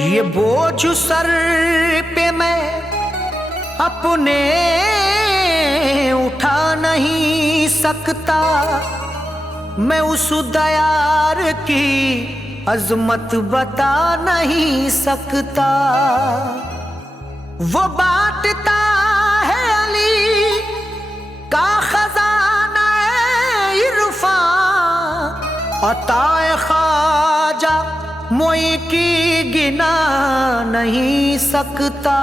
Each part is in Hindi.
ये बोझ सर पे मैं अपने उठा नहीं सकता, मैं उस दयार की अजमत बता नहीं सकता। वो बांटता है अली का खजाना इरफान, अताए ख्वाजा मोई की गिना नहीं सकता।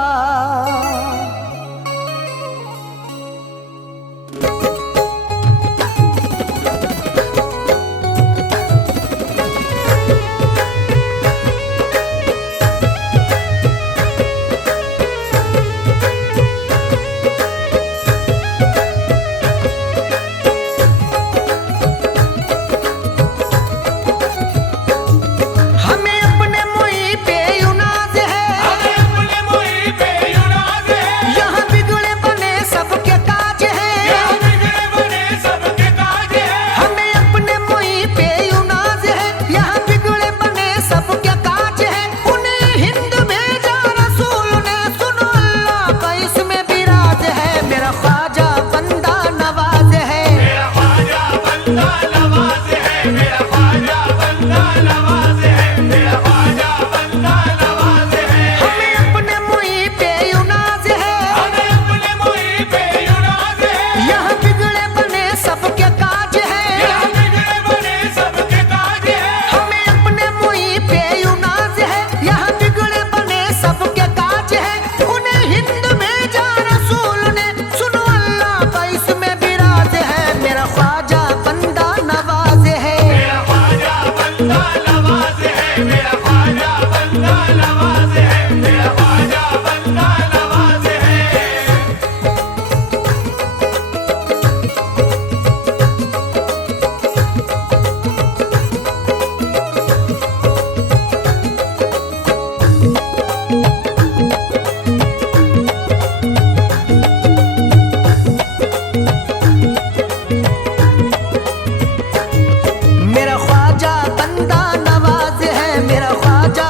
बंदा नवाज है मेरा ख्वाजा।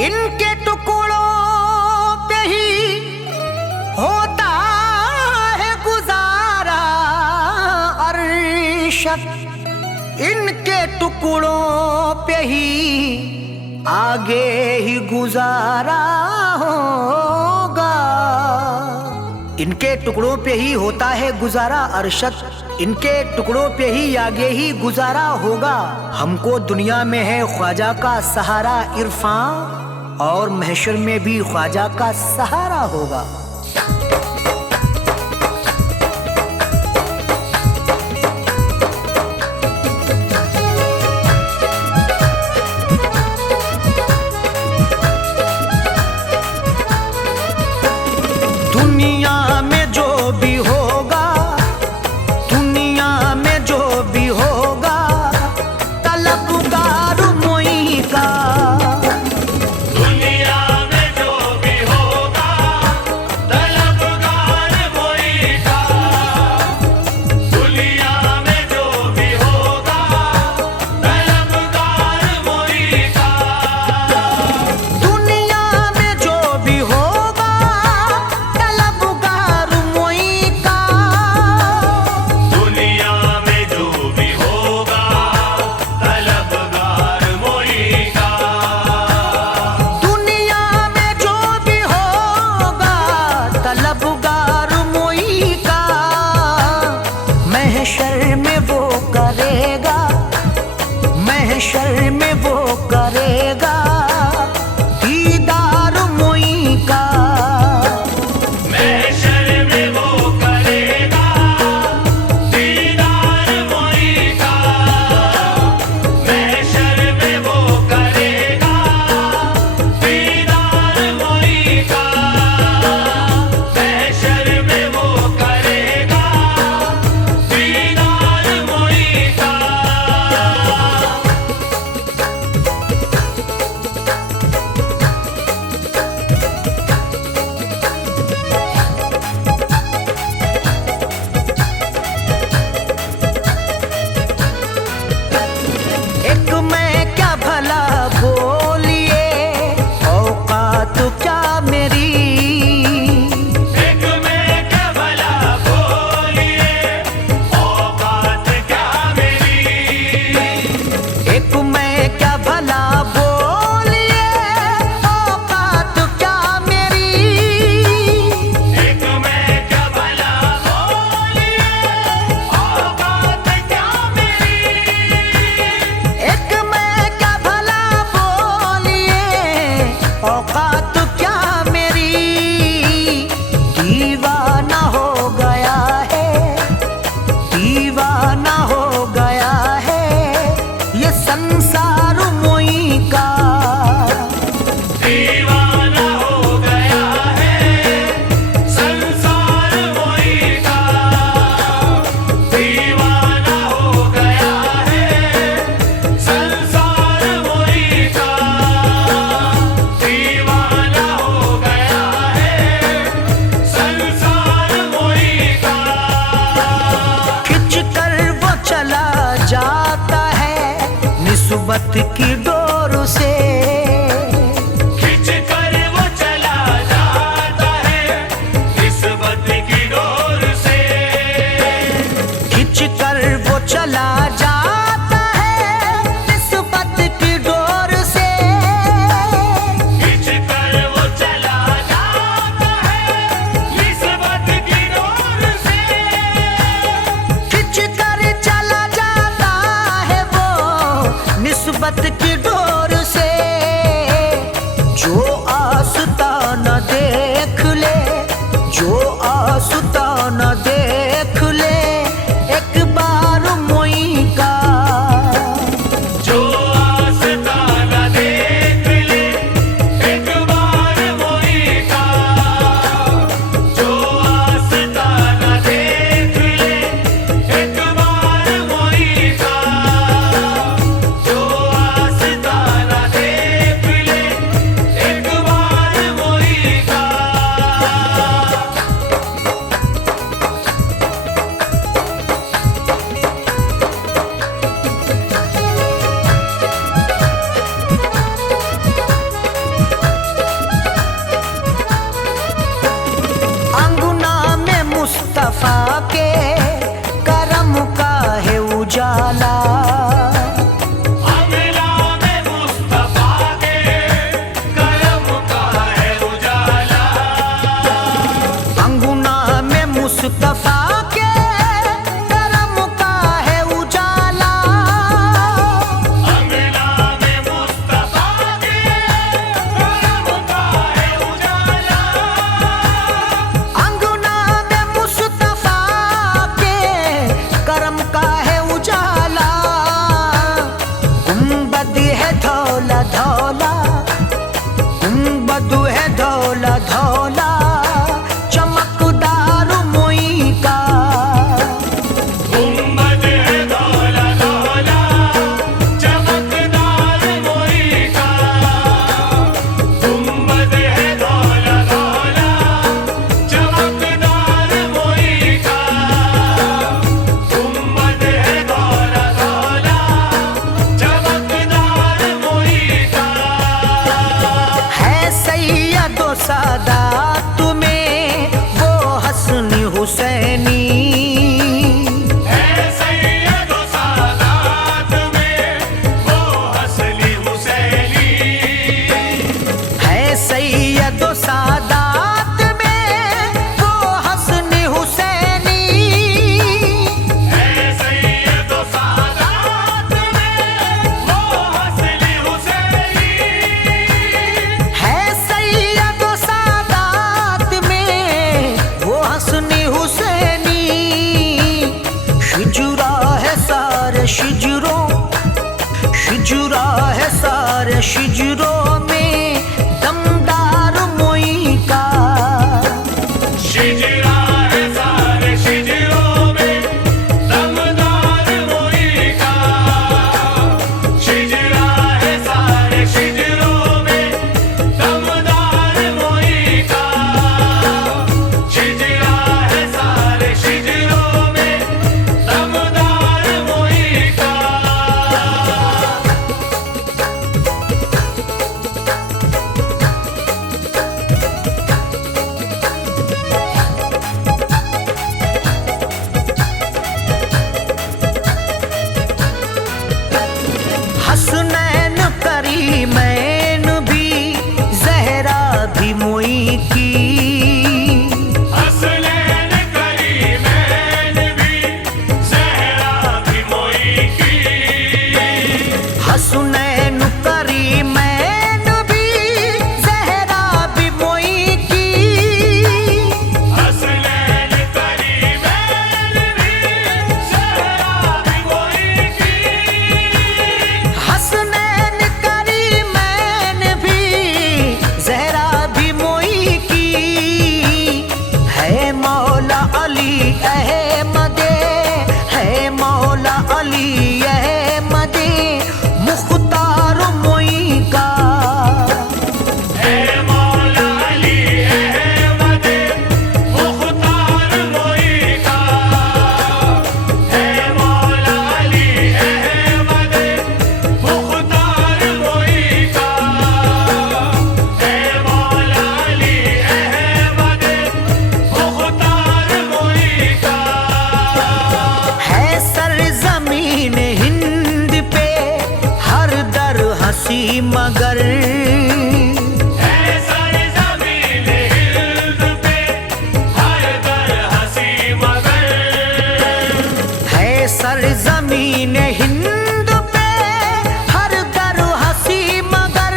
इनके टुकड़ों पे ही होता है गुजारा अरशद, इनके टुकड़ों पे ही आगे ही गुजारा होगा। इनके टुकड़ों पे ही होता है गुजारा अरशद, इनके टुकड़ों पे ही आगे ही गुजारा होगा। हमको दुनिया में है ख्वाजा का सहारा इरफान, और महशर में भी ख्वाजा का सहारा होगा। दुनिया में जो भी होगा, दुनिया में जो भी होगा, तलबगार मोई का। दुनिया में जो भी होगा, तलबगार मोई का। दुनिया में जो भी होगा, तलबगार मोई का। दुनिया में जो भी होगा, तलबगार मोई का। दुनिया में जो भी होगा, तलबगार मोई का। दुनिया में जो भी होगा, तलबगार मोई का। महशर में वो करेगा, महशर में वो करेगा दीदार मोई का। महशर में वो करेगा दीदार मोई का। महशर में वो करेगा दीदार मोई का। महशर में वो करेगा दीदार मोई का। एक मैं क्या भला बोलिए, औकात क्या मेरी। एक मैं क्या भला बोलिए, औकात क्या मेरी। एक मैं क्या भला बोलिए, औकात क्या मेरी। एक मैं क्या भला बोलिए, औकात क्या मेरी। एक मैं क्या भला बोलिए, औकात क्या मेरी। दीवाना हो गया है, दीवाना हो गया है ये संसार मोई का। दीवाना हो गया है संसार मोई का। दीवाना हो गया है संसार मोई का। दीवाना हो गया है संसार मोई का। खिंच कर वो चला जाता है निस्बत की डोर से। खिंच कर वो चला जाता है निस्बत की डोर से। खिंच कर वो चला जाता है निस्बत की डोर से। खिंच कर वो चला जाता है निस्बत की डोर से। खिंच कर चला जाता है वो निस्बत की डोर से। जो आस्ताना देख ले, जो आस्ताना देख ले एक बार मोई का। जो आस्ताना देख ले एक बार मोई का। जो आस्ताना देख ले एक बार मोई का। जो आस्ताना शिजरों, शिजरा है सारे शिजरों में दमदार मोई का। शिजरा है सारे शिजरों में दमदार मोई का। शिजरा है सारे शिजरों में दमदार मोई का। शिजरा है सारे शिजरों में दमदार मोई का। हसनैन करीमैन भी जहरा भी मोई की। हसनैन करीमैन भी ज़हरा भी मोई की। हसनैन करीमैन भी जहरा भी मोई की। हसनैन करीमैन भी ज़हरा भी मोई की। हसनैन करीमैन भी जहरा भी मोई की। है मौला अली अहमदे, है मौला अली अहमदे मुख्तार मोई का। है मौला अली अहमद मुख्तार मोई का। है मौला अली अहमद मुख्तार मोई का। है मौला अली अहमद मुख्तार मोई का। है सरजमीन हिंद पे हर दर हंसी मगर। है सरज़मीन हिंद पे हर दर हंसी मगर। है सरजमीन हिंद पे हर दर हंसी मगर।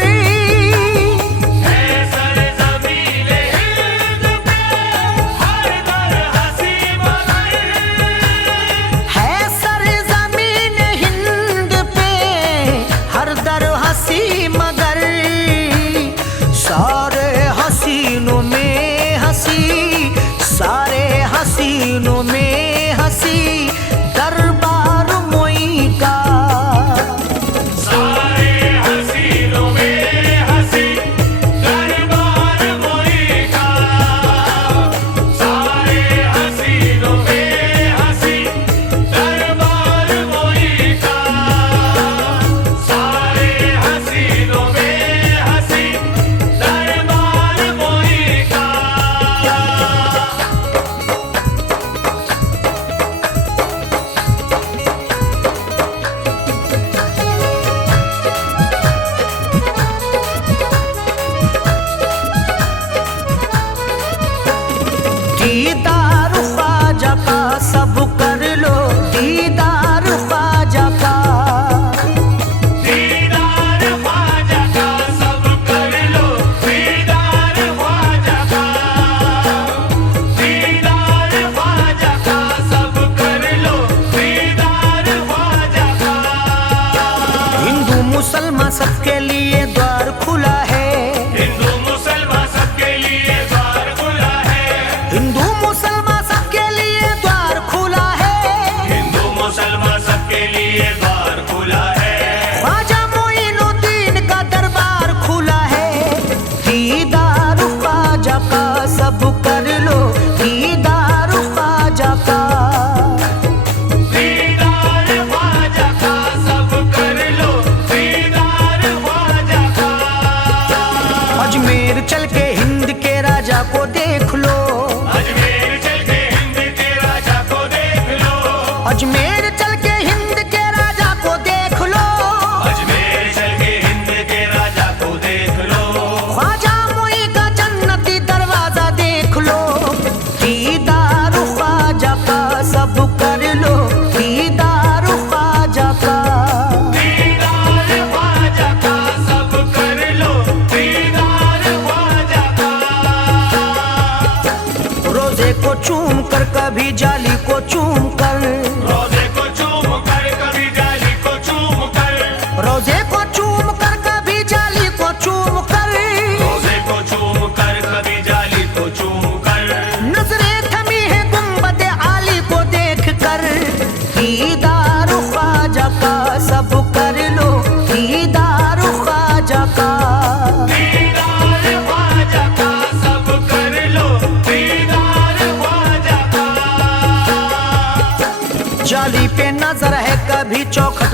है सरज़मीन हिंद पे हर दर हंसी मगर। है सरजमीन हिंद पे हर दर हंसी मगर। सारे हसीनों में हंसी, सारे हसीनों में हंसी दरबार मोई का। सारे हसीनों में हंसी दरबार मोई का। सारे हसीनों में हंसी दरबार मोई का। सारे हसीनों में हंसी दरबार मोई का। दीदार ख्वाजा का सब कर लो, दीदार ख्वाजा का। दीदार ख्वाजा का सब कर लो। दीदार ख्वाजा का। दीदार ख्वाजा का सब कर लो। दीदार ख्वाजा का। हिंदू मुसलमान सबके लिए द्वार खुला है। हिंदू मुसलमान सबके लिए द्वार खुला है। हिंदू मुसलमान सबके लिए द्वार खुला है। हिंदू मुसलमान सबके लिए द्वार खुला है। ख्वाजा मोइनुद्दीन का दरबार खुला है। दीदार ख्वाजा का सब कर लो, दीदार ख्वाजा का। दीदार ख्वाजा का सब कर लो। दीदार ख्वाजा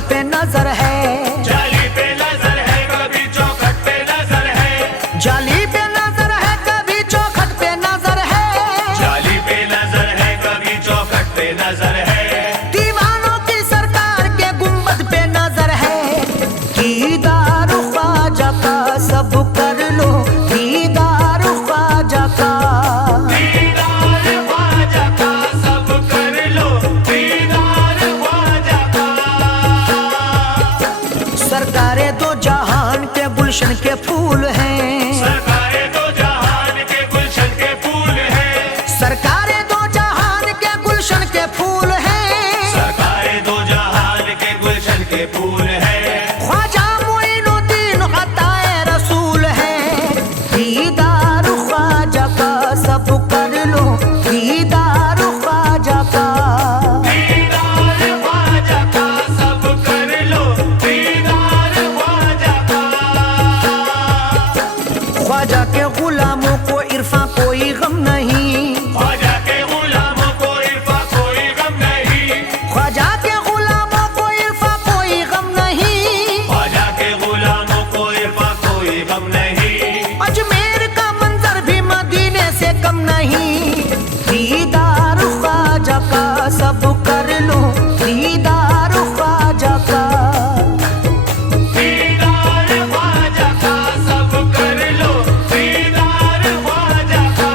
पे नजर है, जाली पे नजर है, कभी चौखट पे नजर है, जाली पे नजर है, कभी चौखट पे नजर है, जाली पे नजर है, कभी चौखट पे नजर है, दीवानों की सरकार के गुंबद पे नजर है। दीदार ख्वाजा का सब कर लो, दीदार ख्वाजा का, दीदार ख्वाजा का सब कर लो, दीदार ख्वाजा का। सरकारे दो जहान के गुलशन के फूल हैं, सरकारे दो जहान के गुलशन के फूल हैं, सरकारे दो जहान के गुलशन के फूल हैं, सरकारे दो जहान के गुलशन के फूल हैं, ख्वाजा मोइनुद्दीन अताए रसूल है। दीदार ख्वाजा का सब कर लो, दीदार ख्वाजा का, दीदार ख्वाजा का सब कर लो, दीदार ख्वाजा का। ख्वाजा के गुलामों को इरफा कोई गम नहीं, ख्वाजा के गुलामों को इरफा कोई गम नहीं, ख्वाजा के गुलामों को इरफा कोई गम नहीं, ख्वाजा के गुलामों को इरफा कोई गम नहीं, अजमेर का मंजर भी मदीने से कम नहीं। दीदार ख्वाजा का सब कर लो, दीदार ख्वाजा का, दीदार ख्वाजा का सब कर लो, दीदार ख्वाजा का।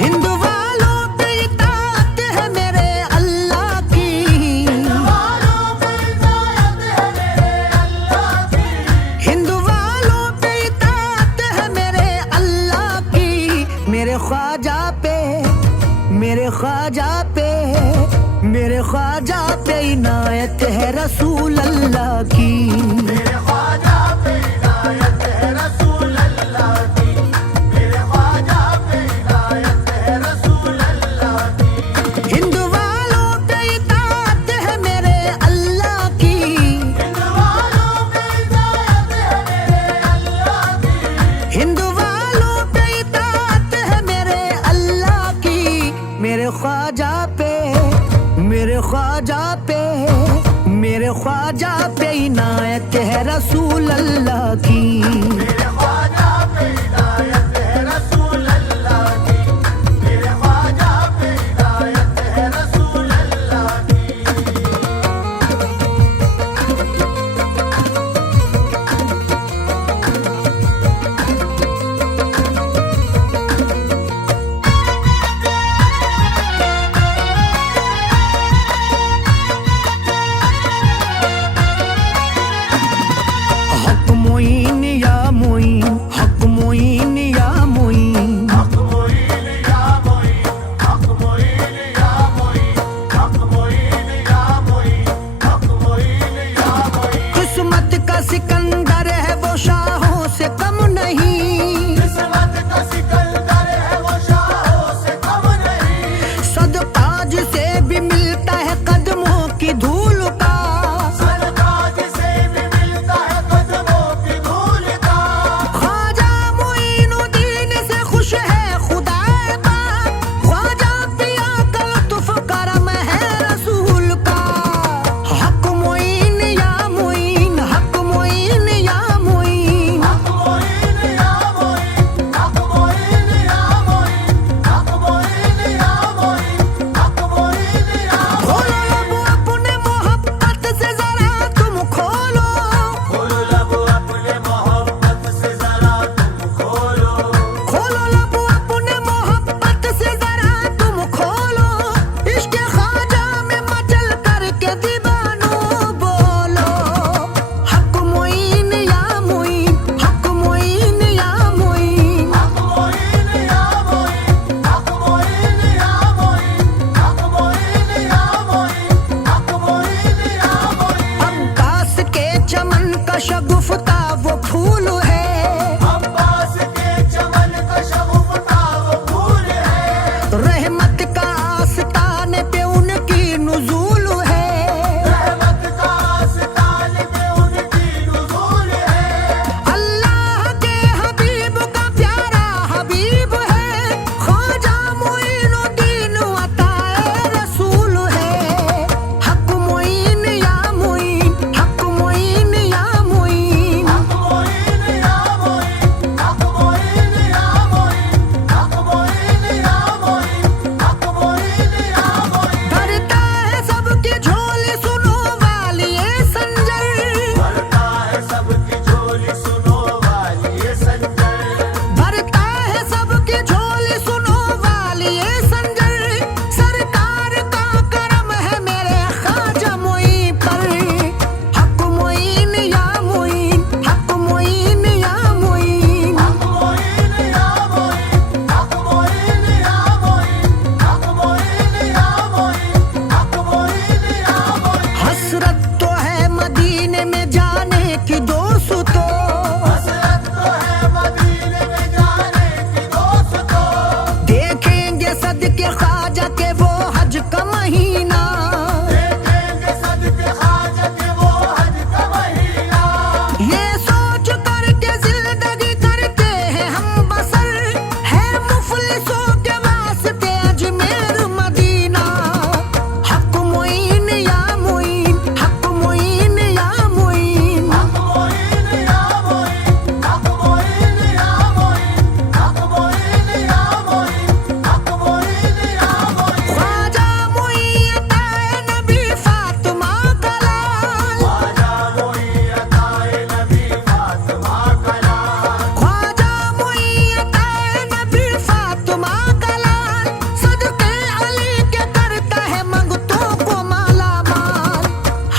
हिंद वालों पे इताअत है मेरे अल्लाह की, हिंद वालों पे इताअत है मेरे अल्लाह की, मेरे ख्वाजा पे, मेरे ख्वाजा पे, मेरे ख्वाजा पे इनायत है रसूल अल्लाह की, हिंद वालों पे इताअत है मेरे अल्लाह की, हिंद वालों पे इताअत है मेरे अल्लाह की, मेरे ख्वाजा पे, मेरे ख्वाजा पे, मेरे ख्वाजा पे इनायत है रसूल अल्लाह की, हक मोइन या मोइन मदीने में जाने की दोस्तों, हसरत तो है मदीने में जाने की दोस्तों। देखेंगे सदके ख्वाजा के वो हज का महीना, देखेंगे सदके ख्वाजा के वो हज का महीना। ये सोच करके जिंदगी करते हैं हम बसर, है मुफलिसों के वास्ते अजमेर मदीना। हक मोइन या मोइन, हक मोइन या मोइन, हक मोइन या मोइन, हक मोइन या मोइन, हक मोइन या मोइन, हक मोइन या मोइन। ख्वाजा मोइन अताए नबी फातिमा का लाल, ख्वाजा मोइन अताए नबी फातिमा का लाल। ख्वाजा मोइन अताए नबी फातिमा का लाल, सदके अली के करता है मंगतों को माला माल।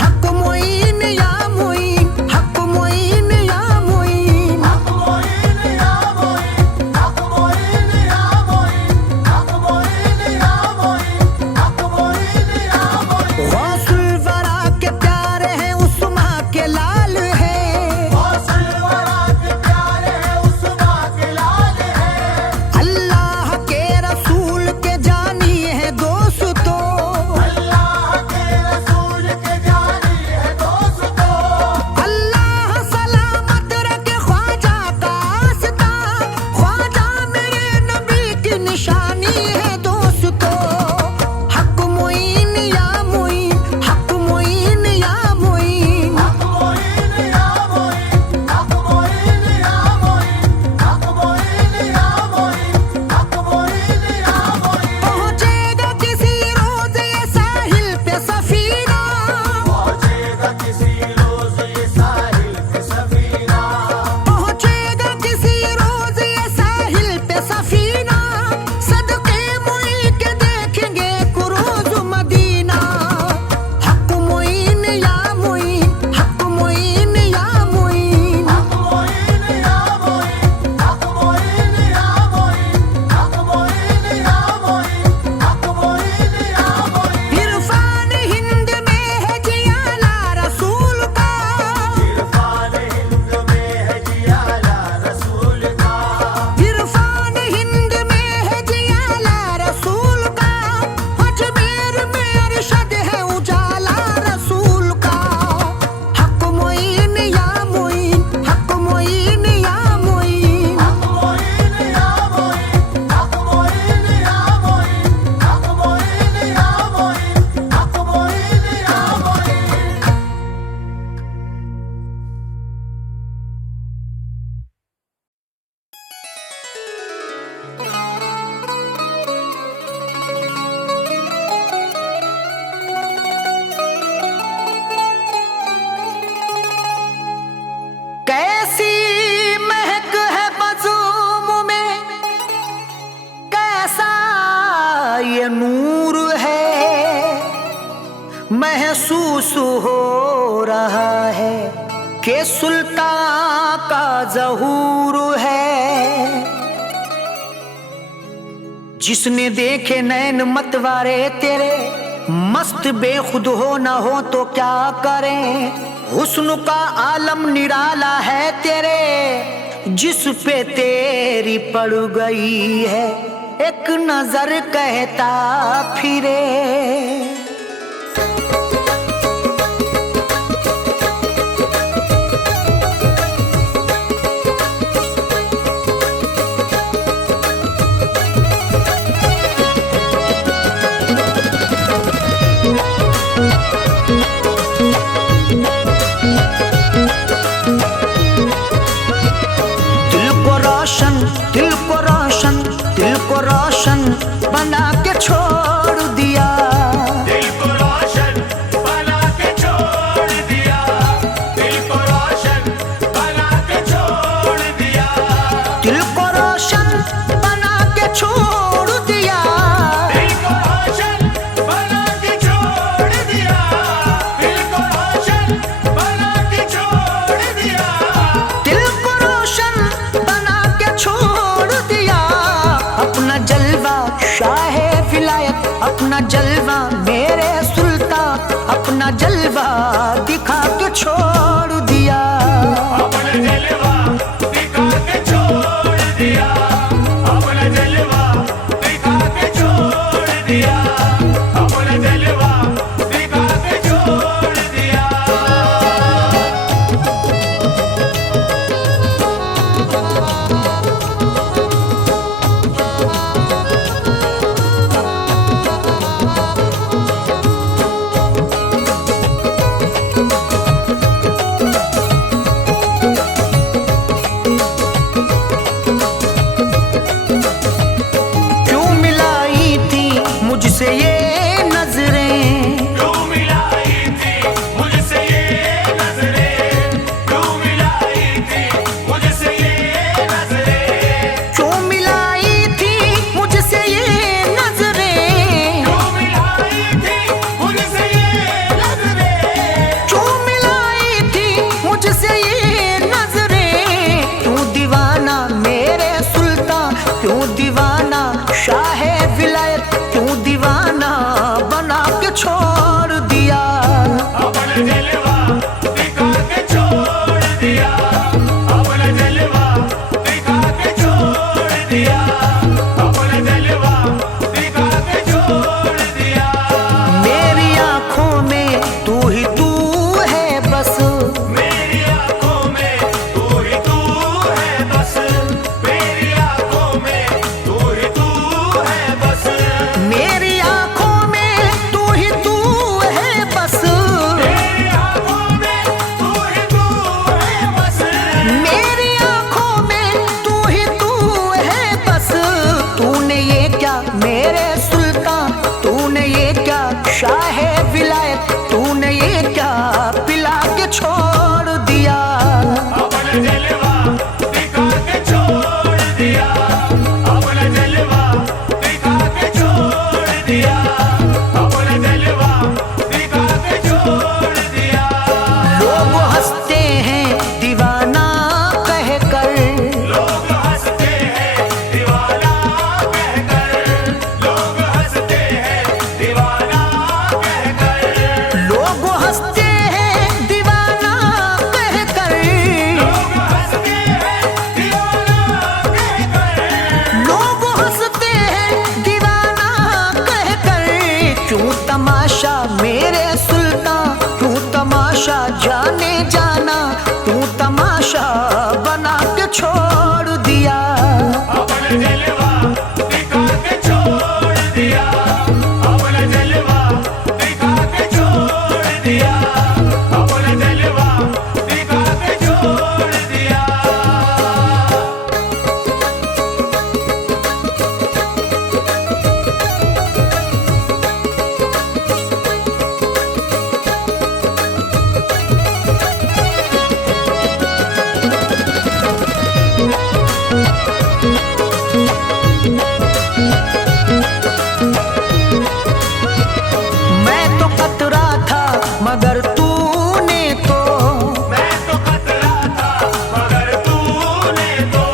हक मोइन या मोइन, हक मोइन या मोइन, हक मोइन या मोइन, हक मोइन या मोइन, हक मोइन या मोइन, हक मोइन या मोइन। गौसुल वरा के प्यारे हैं उस्मा के लाल है, गौसुल वरा के प्यारे हैं उस्मा के लाल है। अल्लाह के रसूल के जानी है दोस्तों, अल्लाह के रसूल के जानी है दोस्तों। अल्लाह सलामत रखे ख्वाजा का आस्था, ख्वाजा मेरे नबी की निशानी है दोस्तों। हक मोइन या मोइन, हक मोइन या मोइन, हक मोइन या मोइन, हक मोइन या मोइन, हक मोइन या मोइन, हक मोइन या मोइन। पहुंचेगा किसी रोज ये साहिल पे सफीना, पहुंचेगा किसी रोज ये साहिल पे सफीना। पहुंचेगा किसी रोज ये साहिल पे सफीना, सदके मोई के देखेंगे कुरूज मदीना। हक मोइन या मोइन, हक मोइन या मोइन, हक मोइन या मोइन, हक मोइन या मोइन, हक मोइन या मोइन, हक मोइन या मोइन। इरफान हिंद में है जियाला रसूल का, इरफान हिंद में है जियाला रसूल का। इरफान हिंद में है जियाला रसूल का, अजमेर में अरशद है उजाला रसूल का। हक मोइन या मोइन, हक मोइन या मोइन, हक मोइन या मोइन, हक मोइन या मोइन, हक मोइन या मोइन, हक मोइन या मोइन। कैसी महक है बज़ूम में, कैसा ये नूर है, महसूस हो रहा है कि सुल्तान का ज़हूर है। जिसने देखे नैन मतवारे तेरे, मस्त बेखुद हो न हो तो क्या करें। हुस्न का आलम निराला है तेरे, जिस पे तेरी पड़ गई है एक नजर कहता फिरे। दिल को रोशन बना के छोड़ दिया, तमाशा जाने जाना, तू तमाशा बना के छोड़ दिया। अपना जलवा दिखा के छोड़ दिया, अपना जलवा दिखा के छोड़ दिया, अपना जलवा दिखा के छोड़ दिया। मैं तो कतरा था मगर तूने तो, मैं तो खतरा था मगर तूने तो,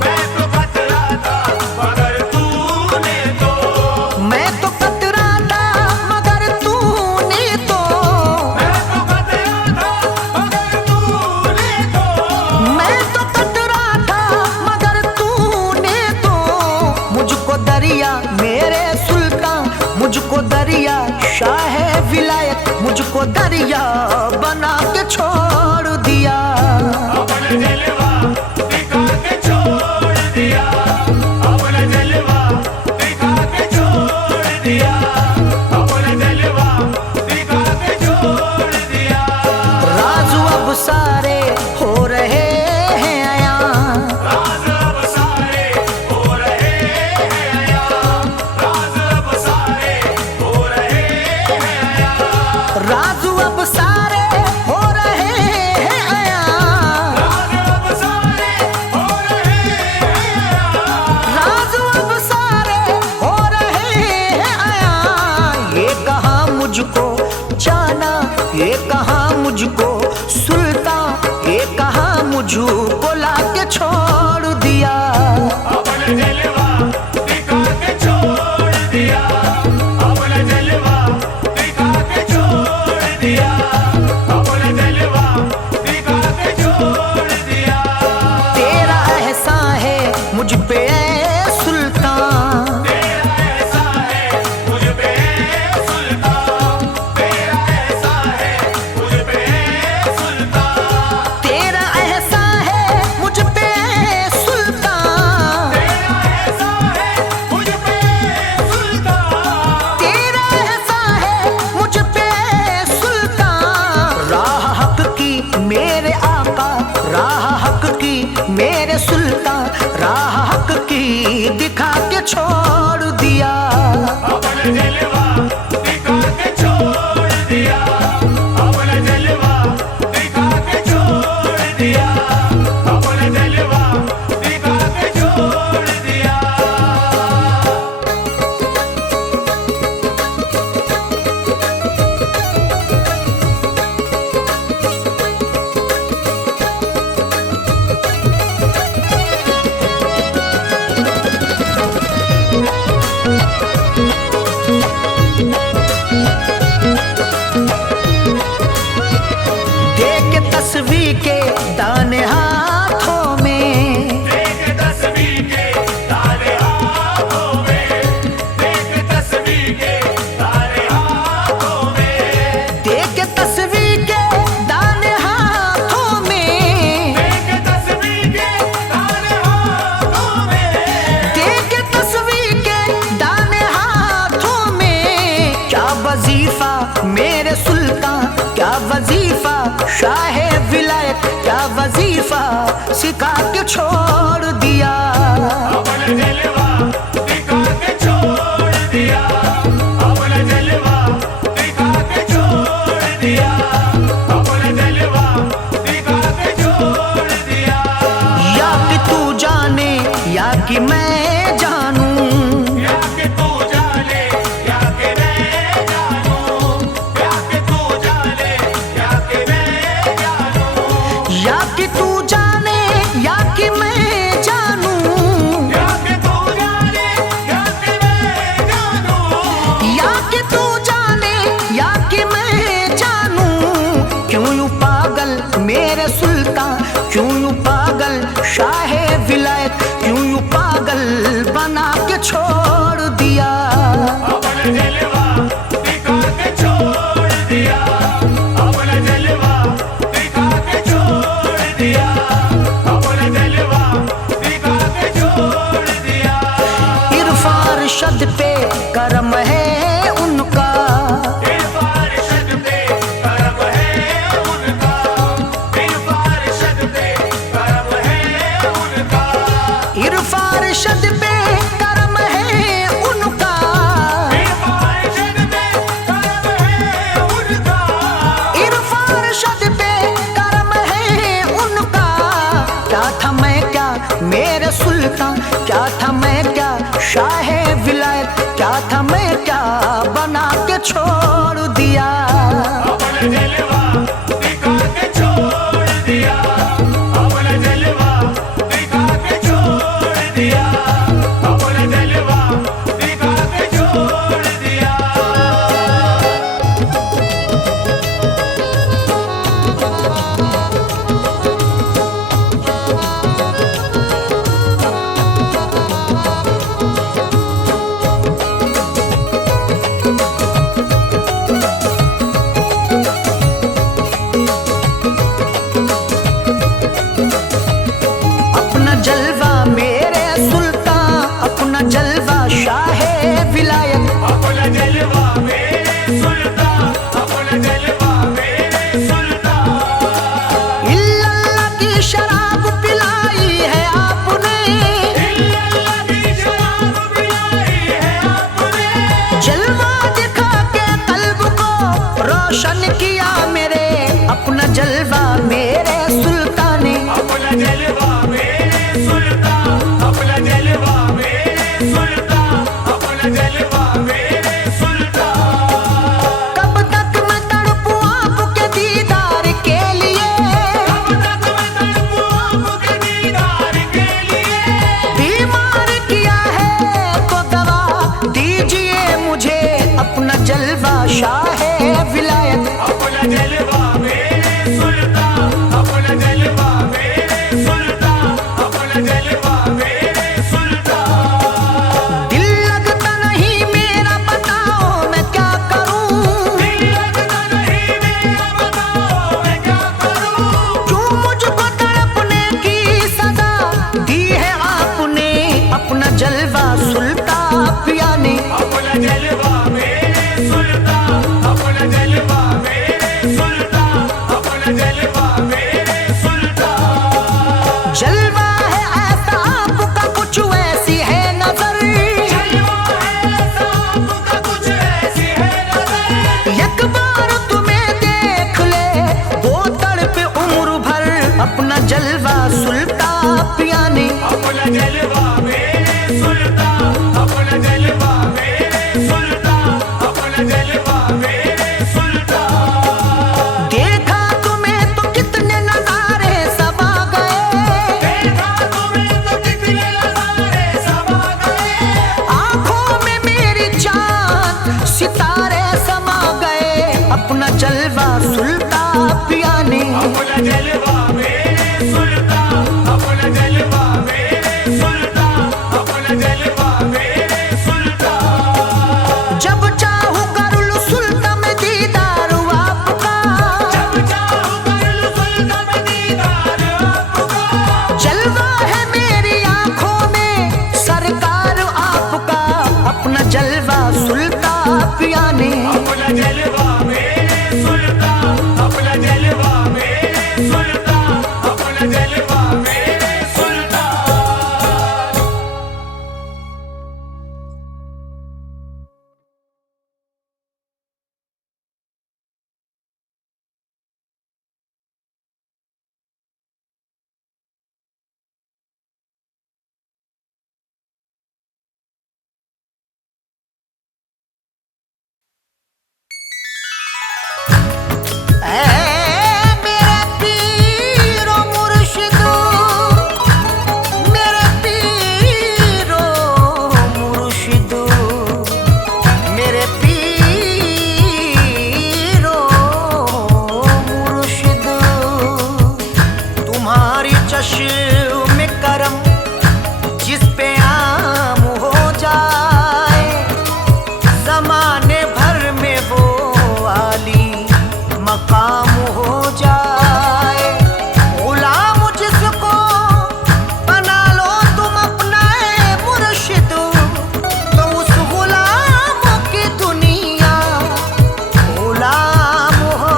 मैं तो खतरा था मगर तूने तो, मैं तो कतरा था मगर तूने तो, मैं तो खतरा था मगर तूने तो, मैं तो कतरा था मगर तूने तो, मुझको दरिया मेरे सुल्तान, मुझको दरिया शाह विलायत, मुझको दरिया बना के छोड़ दिया। अपना जलवा दिखा के छोड़ दिया, अपना जलवा दिखा के छोड़ दिया, अपना जलवा दिखा के छोड़ दिया। राज अब सारे हो रहे हैं आया, राज अब सारे हो रहे हैं आया, राज अब सारे हो रहे हैं आया, राज अब सारे हो रहे हैं आया, राज अब सारे हो रहे हैं आया, राज अब सारे हो रहे हैं आया। ये कहा मुझको जाना, ये कहा मुझको सुल्तान, ये कहा मुझको लाके छोड़ दिया। अपना जलवा दिखा के छोड़ दिया, अपना जलवा दिखा के छोड़ दिया, अपना जलवा दिखा के छोड़ दिया। तेरा एहसान है मुझ पे ऐ सुल्तान, तेरा ऐसा है मुझ पे सुल्तान, तेरा ऐसा है मुझ पे सुल्तान, तेरा एहसान है मुझ पे ऐ सुल्तान, तेरा ऐसा है मुझ पे सुल्तान, तेरा एहसान है मुझ पे ऐ सुल्तान। राह हक की मेरे आका, राह हक की मेरे सुल्तान, राह हक की दिखा के छोड़ दिया। अपना जलवा दिखा के छोड़ दिया, अपना जलवा दिखा के छोड़ दिया, अपना जलवा दिखा के छोड़ दिया। देख तस्वीर के दाने हाथों में, देख तस्वीर के तारे हाथों में, देख तस्वीर के तारे हाथों में, देख तस्वीर के दाने हाथों में, देख तस्वीर के तारे हाथों में, देख तस्वीर के दाने हाथों में। क्या वजीफा मेरे सुल्तान, क्या वजीफा शाह विलायत, क्या वजीफा सिखा के छोड़ दिया। अपना जलवा दिखा के छोड़ दिया, अपना जलवा दिखा के छोड़ दिया, अपना जलवा दिखा के छोड़ दिया। या कि तू जाने या कि मैं जानूं, या कि तू जाने या कि मैं जानूं, या कि तू जाने या कि मैं जानूं, या कि तू जाने या कि मैं जानूं, या चश्म करम जिस पे आम हो जाए, जमाने भर में वो आली मकाम हो जाए। गुलाम जिसको बना लो तुम अपना मुर्शिद, तो उस गुलाम की दुनिया गुलाम हो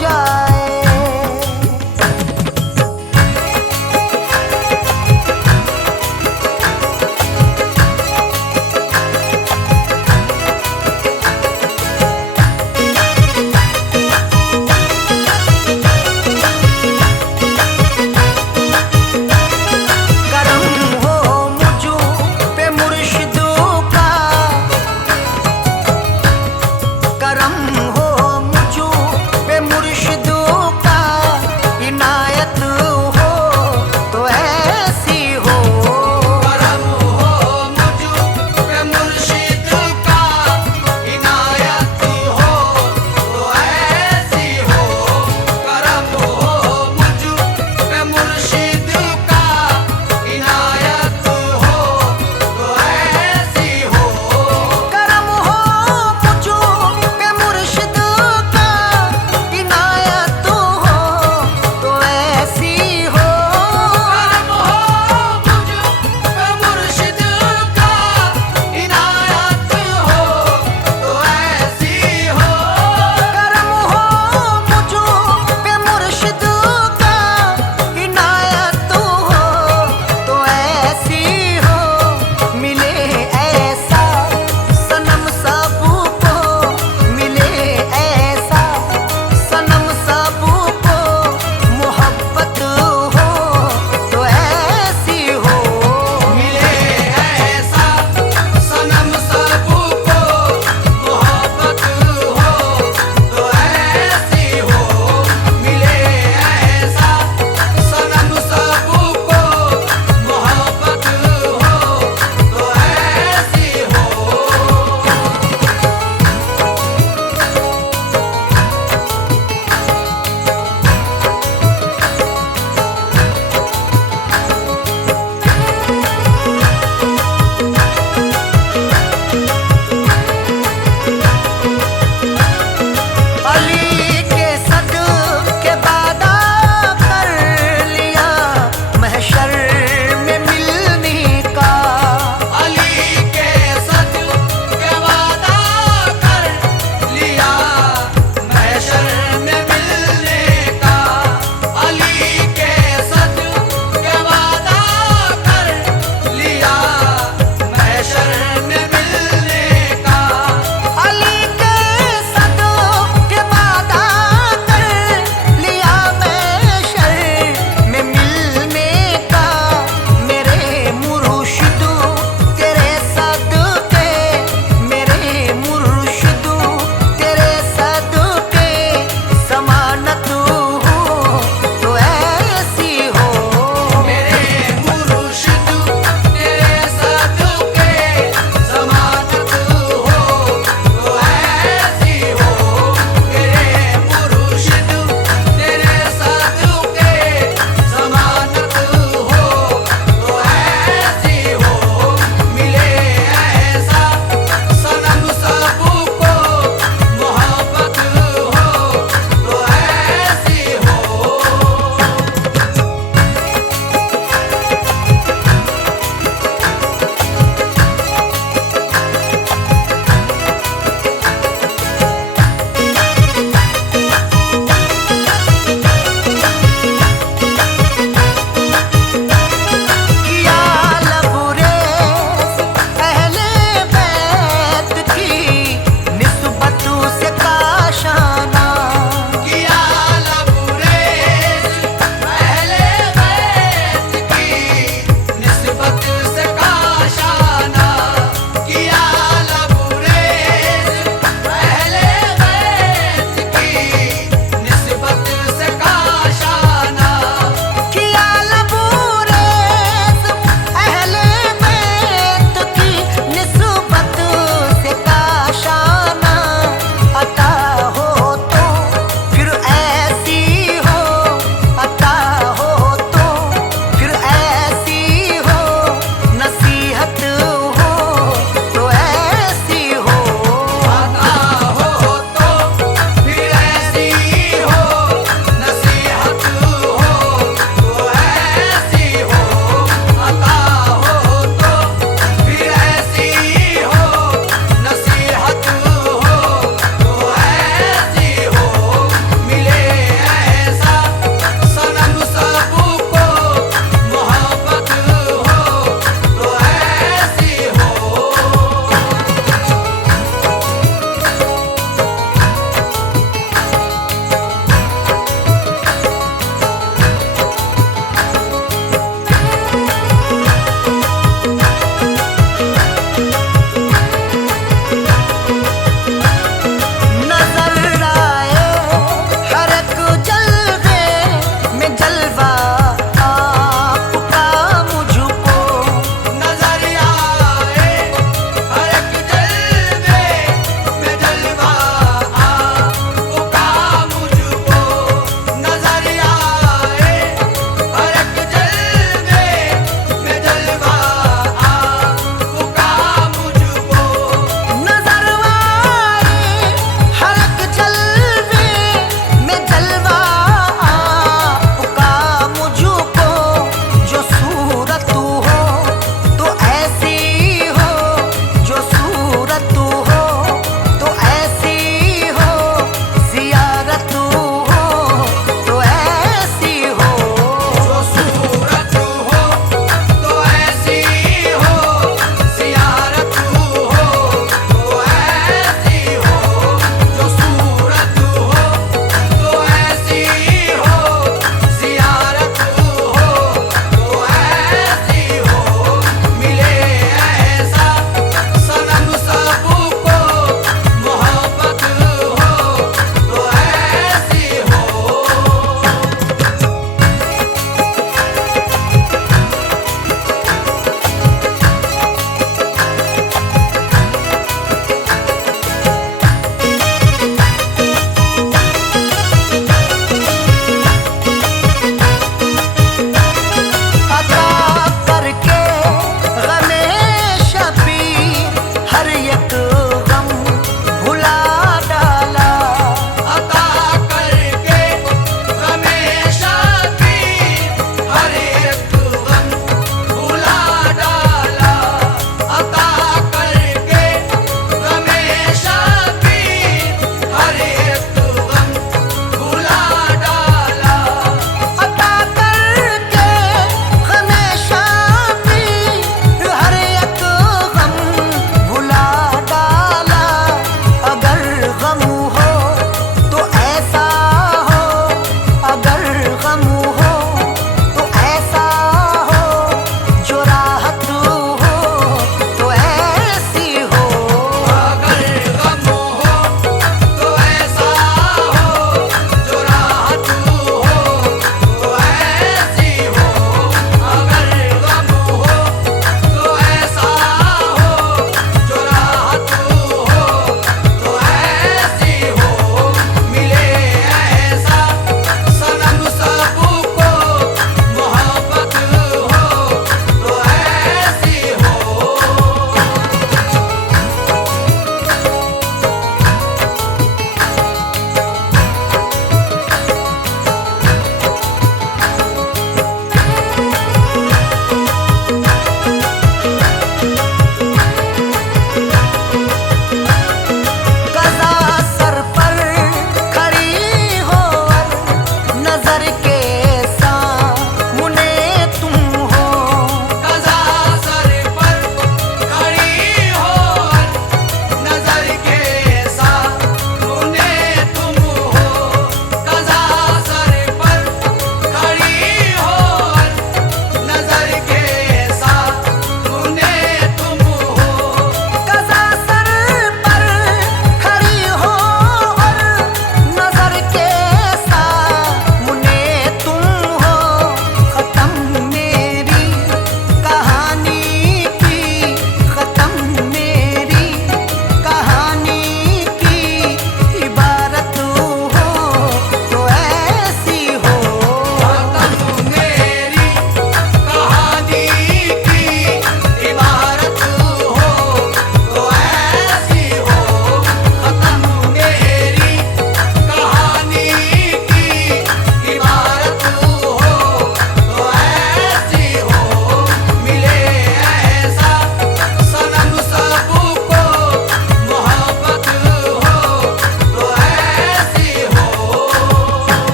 जाए।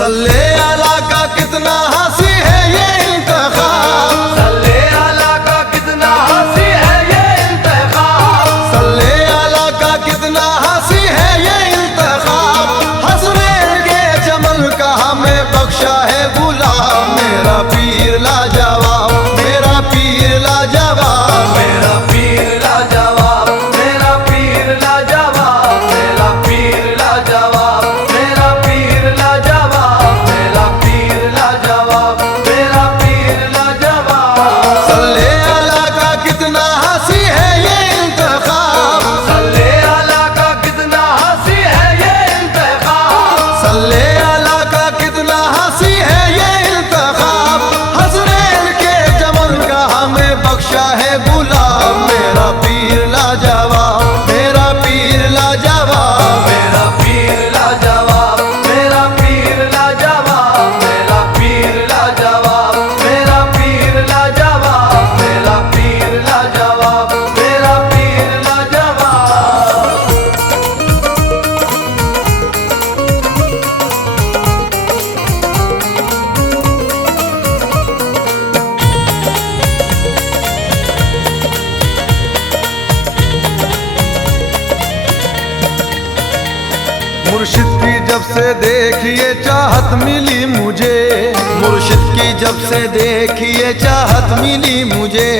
सल्ले अला का कितना हंसी है ये इंतखाब, सल्ले अला का कितना हंसी है ये इंतखाब, सल्ले अला का कितना हंसी है ये इंतखाब। हसनैन के चमन का हमें बख्शा है गुलाम, मेरा पीर लाजवाब, मेरा पीर लाजवाब, मेरा पीर लाजवाब, मेरा पीर लाजवाब, मेरा पीर लाजवाब, मेरा पीर लाजवाब, मेरा पीर लाजवाब, मेरा पीर लाजवाब। सल्ले अला का कितना हंसी है ये इंतखाब, सल्ले अला का कितना हंसी है ये इंतखाब, सल्ले अला का कितना हंसी है ये इंतखाब। हसनैन के चमन का हमें बख्शा है गुलाम, मेरा पीर लाजवाब, मेरा पीर लाजवाब, मेरा पीर लाजवाब, मेरा पीर लाजवाब, मेरा पीर लाजवाब, मेरा पीर लाजवाब, मेरा पीर लाजवाब, मेरा पीर लाजवाब। मुर्शिद की जब से देखिए चाहत मिली मुझे, मुर्शिद की जब से देखिए चाहत मिली मुझे।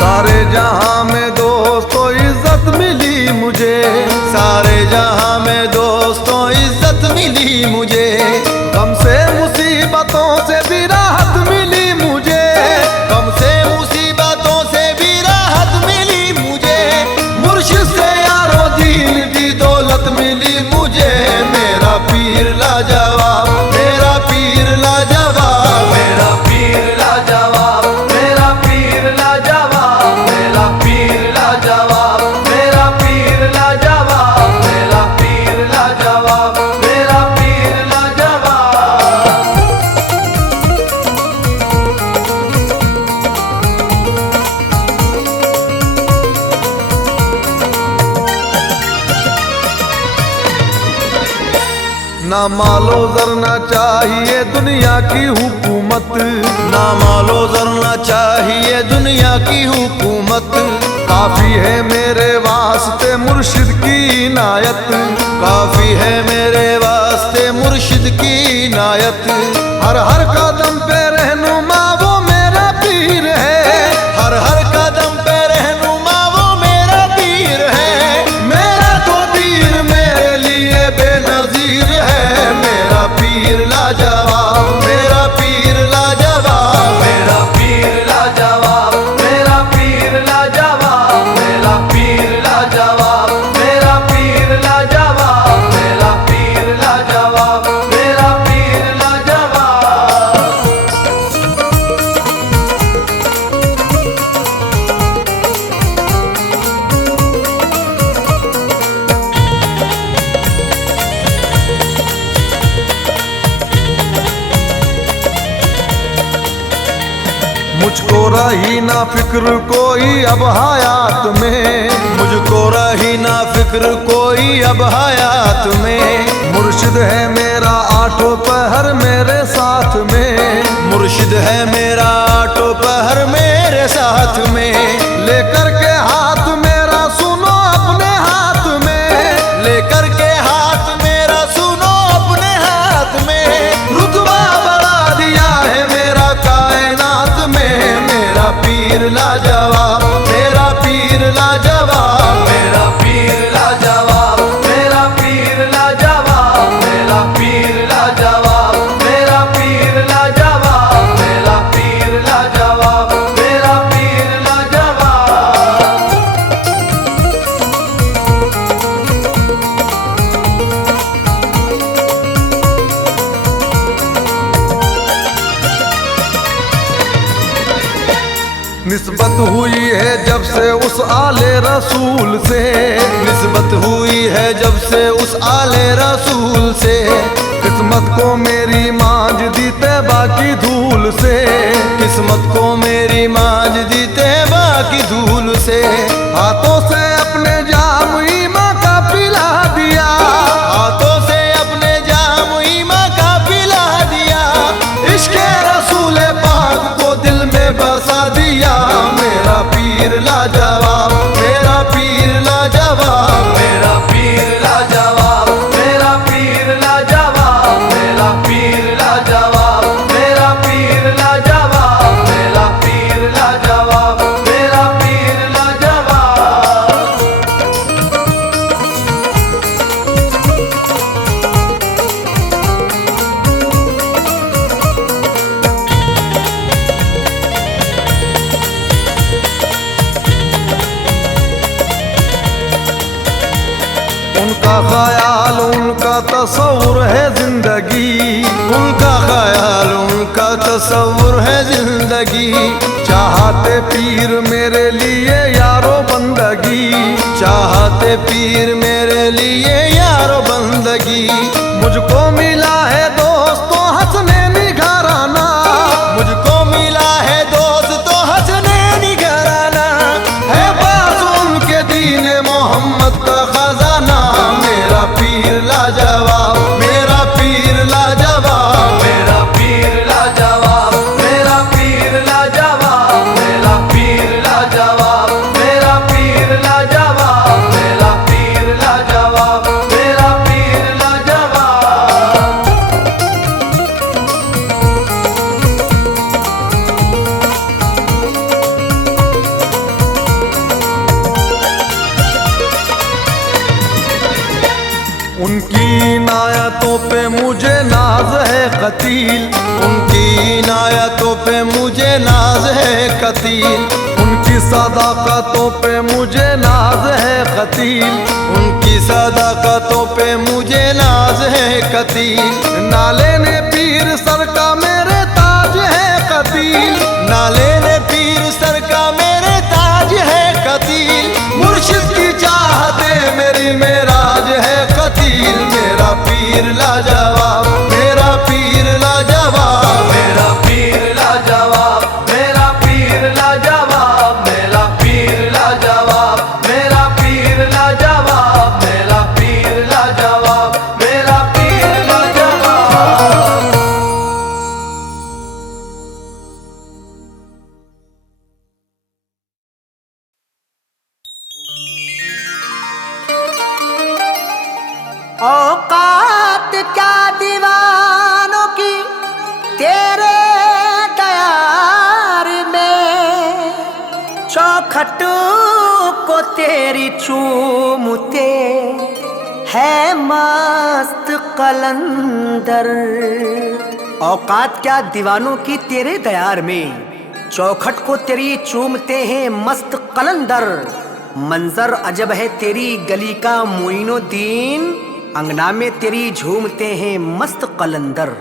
सारे जहां में दोस्तों इज्जत मिली मुझे, सारे जहां में दोस्तों इज्जत मिली मुझे। गम से मुसीबतों से भी राहत मिली मुझे, गम से मुसीबतों से भी राहत मिली मुझे। मुर्शिद से यारो दीन की दौलत मिली मुझे, मेरा पीर लाजवाब, मेरा पीर लाजवाब, मेरा पीर लाजवाब, मेरा पीर लाजवाब, मेरा पीर लाजवाब, मेरा पीर लाजवाब, मेरा पीर लाजवाब, मेरा पीर लाजवाब। ना मालो जर ना चाहिए दुनिया की हुकूमत, ना मालो जर ना चाहिए दुनिया की हुकूमत। काफी है मेरे वास्ते मुर्शिद की इनायत, काफी है मेरे वास्ते मुर्शिद की इनायत। हर हर कदम पे रहनुमा वो मेरा पीर है, हर हर कदम पे रहनुमा वो मेरा पीर है। मेरा तो पीर मेरे लिए बेनजीर है, मेरा पीर लाजवाब, मेरा पीर लाजवाब, मेरा पीर लाजवाब, मेरा पीर लाजवाब, मेरा पीर लाजवाब, मेरा पीर लाजवाब, मेरा पीर लाजवाब, मेरा पीर लाजवाब। मुझको रही ना फिक्र कोई अब हयात में, मुझको रही ना फिक्र कोई अब हयात में। मुर्शिद है मेरा आठों पहर मेरे साथ में, मुर्शिद है मेरा आठों पहर मेरे साथ में। लेकर के हाथ मेरा सुनो अपने हाथ में, लेकर के हाथ मेरा सुनो अपने हाथ में। रुतबा बढ़ा दिया है मेरा कायनात में, मेरा पीर लाजवाब, मेरा पीर लाजवाब, मेरा पीर लाजवाब, मेरा पीर लाजवाब, मेरा पीर लाजवाब, मेरा पीर लाजवाब, मेरा पीर लाजवाब, मेरा पीर लाजवाब। निस्बत हुई है जब से उस आले रसूल से, निस्बत हुई है जब से उस आले रसूल से। किस्मत को मेरी मांझ दी तैबा की धूल से, किस्मत को मेरी मांझ दी तैबा की धूल से। हाथों से अपने जाम ईमा का पिला दिया, हाथों से अपने जाम ईमा का पिला जिंदगी, उनका ख्याल उनका तस्वुर है जिंदगी। चाहते पीर मेरे लिए यारो बंदगी, चाहते पीर मेरे लिए यारो बंदगी। मुझको मिला है दोस्तों हसनैनी घराना, मुझको मिला है दोस्तों हसनैनी घराना। है पास उनके दीन मोहम्मद का खजाना। मेरा पीर लाजवाब, मेरा पीर लाजवाब, मेरा पीर लाजवाब, मेरा पीर लाजवाब, मेरा पीर लाजवाब, मेरा पीर लाजवाब, मेरा पीर लाजवाब, मेरा पीर लाजवाब। उनकी इनायतों पे मुझे नाज है कतील, उनकी इनायतों पे मुझे नाज है कतील। उनकी सदाकतों पे मुझे नाज है कतील, उनकी सदाकतों पे मुझे नाज है कतील। नाले ने पीर सर का मेरे ताज है कतील, नाले ने पीर सर का मेरे ताज है कतील। मुर्शिद की चाहते मेरी मेराज है कतील। मेरा पीर लाजवाब, मेरा पीर लाजवाब, मेरा पीर लाजवाब, मेरा पीर लाजवाब, मेरा पीर लाजवाब, मेरा पीर लाजवाब, मेरा पीर लाजवाब, मेरा पीर लाजवाब। औकात क्या दीवानों की तेरे दयार में, चौखट को तेरी चूमते है मस्त कलंदर। औकात क्या दीवानों की तेरे दयार में, चौखट को तेरी चूमते हैं मस्त कलंदर। मंजर अजब है तेरी गली का मोइनुद्दीन, अंगना में तेरी झूमते हैं मस्त कलंदर।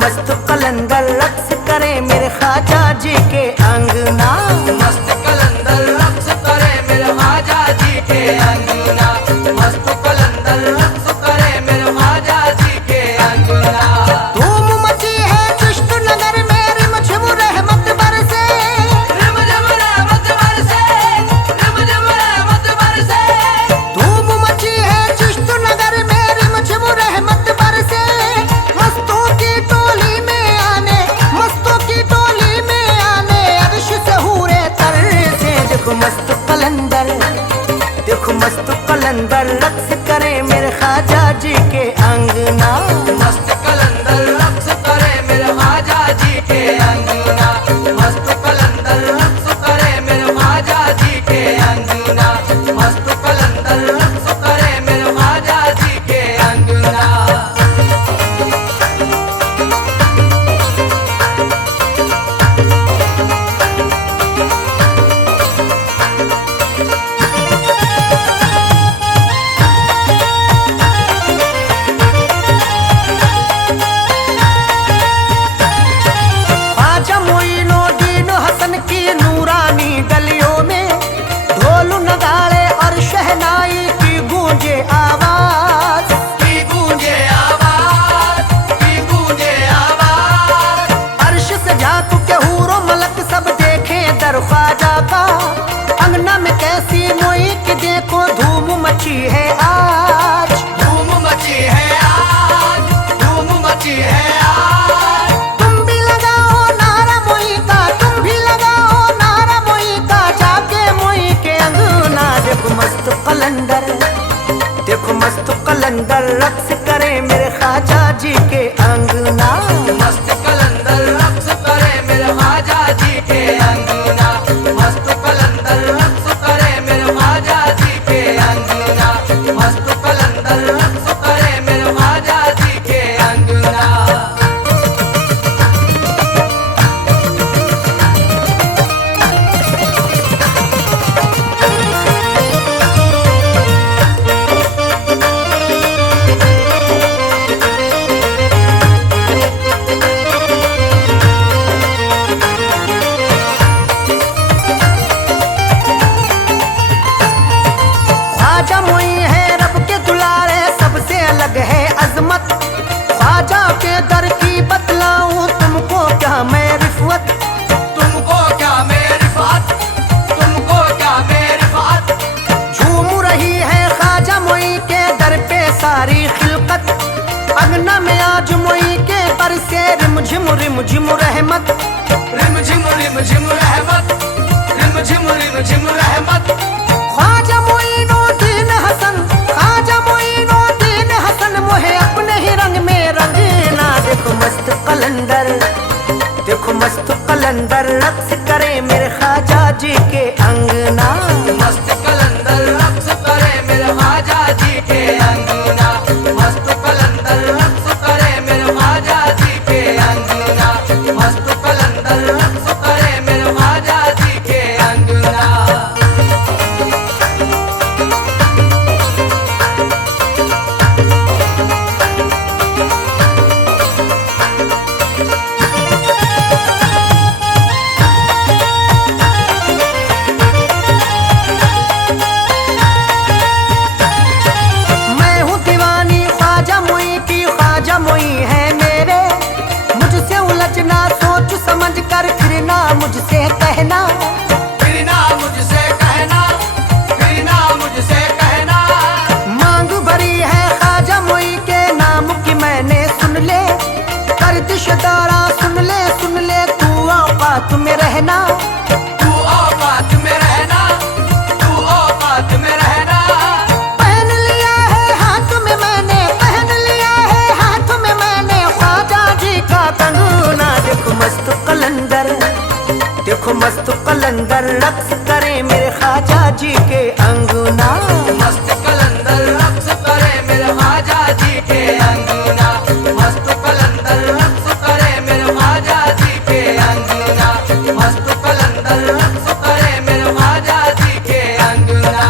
मस्त कलंदर रक्स करे मेरे ख्वाजा जी के अंगना, मस्त कलंदर रक्स करे मेरे ख्वाजा जी के अंगना, मस्त कलंदर रक्स करे मेरे ख्वाजा जी के अंगना। धूम मची है चिश्त नगर में रिमझिम रहमत बरसे, रिमझिम रहमत बरसे, रिमझिम रहमत बरसे। धूम मची है चिश्त नगर में रिमझिम रहमत बरसे। मस्तों की टोली में आने, मस्तों की टोली में आने अर्श से हूरे तर से। देखो मस्त कलंदर, देखो मस्त कलंदर रक्स करे मेरे ख्वाजा जी के अंगना, मस्त कलंदर रक्स करे मेरे ख्वाजा जी के अंगना, मस्त कलंदर रक्स करे मेरे ख्वाजा जी के अंगना, मस्त कलंदर रक्स करे मेरे ख्वाजा जी के अंगना। मची है आज, धूम मची है आज, धूम मची है आज। तुम भी लगाओ नारा मोई का, तुम भी लगाओ नारा मोई का, जाके मोई के अंगना। देखो मस्त कलंदर, देखो मस्त कलंदर रक्स करे मेरे ख्वाजा जी के अंगना। मस्त कलंदर रक्स करे मेरे ख्वाजा जी के अंगना, मस्त कलंदर रक्स करे मेरे ख्वाजा जी के अंगना, मस्त कलंदर रक्स करे मेरे ख्वाजा जी के अंगना। ख्वाजा मोई है रब के दुलारे, सबसे अलग है अजमत। ख्वाजा के दर की बतलाऊं तुमको क्या मैं रिफवत, तुमको क्या मेरी बात, तुमको क्या मेरी बात। झूम रही है ख्वाजा मोई के दर पे सारी खिलकत। अंगना में आज मोई के पर से रिमझिम रिमझिम रहमत। रिम झिम रहमत, रिम झिम रहमत। ख्वाजा मोइनुद्दीन हसन, ख्वाजा मोइनुद्दीन हसन मोहे अपने ही रंग में रंगना। देखो मस्त कलंदर, देखो मस्त कलंदर रक्स करे मेरे ख्वाजा जी के अंगना। मस्त कलंदर रक्स करे मेरे ख्वाजा जी के अंगना, मस्त कलंदर रक्स करे मेरे ख्वाजा जी के अंगना, मस्त कलंदर रक्स करे मेरे ख्वाजा जी के अंगना। मैं हूँ दीवानी ख्वाजा मोई की, ख्वाजा मोई है मेरे। मुझसे उलझना सोच समझ कर, फिर ना मुझसे कहना। फिर ना मुझसे कहना, फिर ना मुझसे कहना। मांग भरी है ख्वाजा मोई के नाम की मैंने, सुन ले गर्दिश दारा, सुन ले तू औकात में रहना। तू औकात में रहना, तू औकात में रहना। पहन लिया है हाथ में मैंने, पहन लिया है हाथ में मैंने ख्वाजा जी का कंगना। देखो मस्त कलंदर, देखो मस्त कलंदर रक्स करे मेरे ख्वाजा जी के अंगना। मस्त कलंदर रक्स करे मेरे ख्वाजा जी के अंगना, मस्त कलंदर रक्स करे मेरे ख्वाजा जी के अंगना, मस्त कलंदर रक्स करे मेरे ख्वाजा जी के अंगना।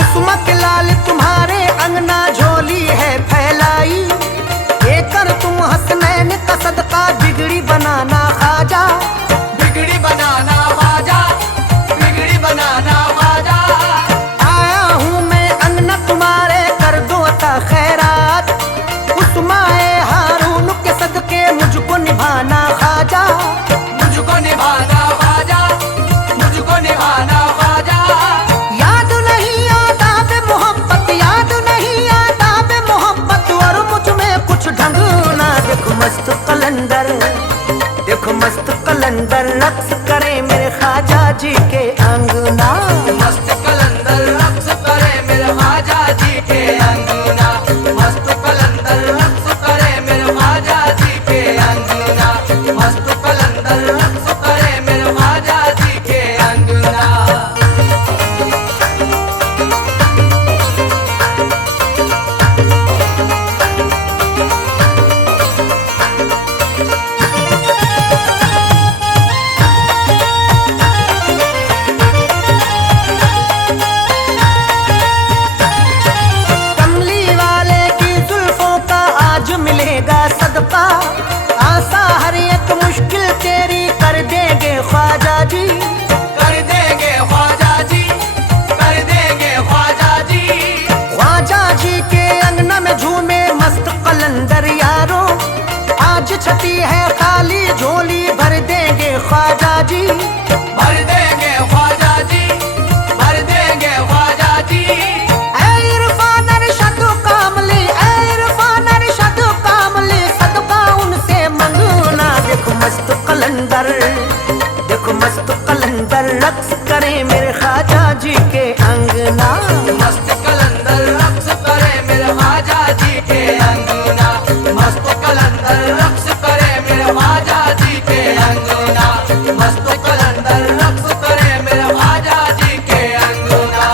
उस्मा के लाल तुम्हारे अंगना झोली है फैलाई। लेकर तुम हसनैन का सदका बिगड़ी बनाना ख्वाजा। बिगड़ी बनाना ख्वाजा, बिगड़ी बनाना ख्वाजा। आया हूँ मैं अंगना तुम्हारे, कर दो अता खैरात। उस्माए हारून के सदके मुझको निभाना ख्वाजा। मुझको निभाना ख्वाजा, मुझको निभाना ख्वाजा। याद नहीं आदाब मोहब्बत, याद नहीं आदाब मोहब्बत, और मुझ में कुछ ढंगना। देखो मस्त कलंदर, देखो मस्त कलंदर रक्स करे मेरे ख्वाजा जी के अंगना। मस्त कलंदर रक्स करे मेरे ख्वाजा जी के अंगना, मस्त कलंदर रक्स करे मेरे ख्वाजा जी के अंगना, मस्त कलंदर रक्स करे मेरे ख्वाजा जी के अंगना। कलंदर, देखो मस्त कलंदर रक्स करे मेरे ख्वाजा जी के अंगना। मस्त कलंदर रक्स करे मेरे ख्वाजा जी के अंगना, मस्त कलंदर रक्स करे मेरे ख्वाजा जी के अंगना, मस्त कलंदर रक्स करे मेरे ख्वाजा जी के अंगना।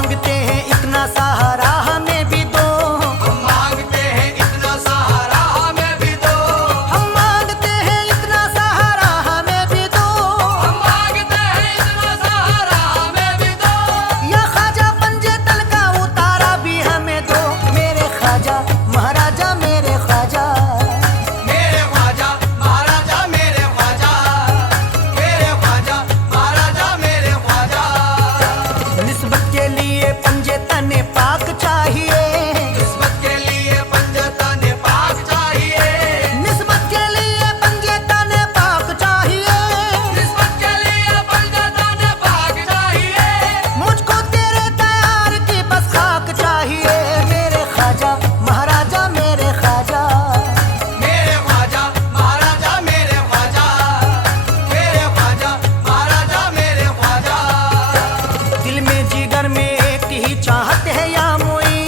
मांगते हैं इतना सहारा हमें भी दो, हम मांगते हैं इतना सहारा हमें भी दो, हम मांगते हैं इतना सहारा हमें भी दो। हम मांगते हैं इतना सहारा हमें भी दो। या ख्वाजा पंजे तल का उतारा भी हमें दो, मेरे ख्वाजा महाराजा मेरे ख्वाजा। मेरे ख्वाजा महाराजा मेरे ख्वाजा, मेरे ख्वाजा महाराजा मेरे ख्वाजा। निस्बत के लिए पंजे तने पाक चाहिए, किस्मत के लिए पंजतन पाक चाहिए, निस्बत के लिए पंजे तने पाक चाहिए। किस्मत के लिए पंजतन पाक चाहिए। मुझको तेरे तैयार की बस खाक चाहिए, मेरे ख्वाजा महाराजा मेरे ख्वाजा। मेरे ख्वाजा महाराजा मेरे ख्वाजा, मेरे ख्वाजा महाराजा मेरे ख्वाजा। दिल में जिगर में एक ही चाहत है या मोई,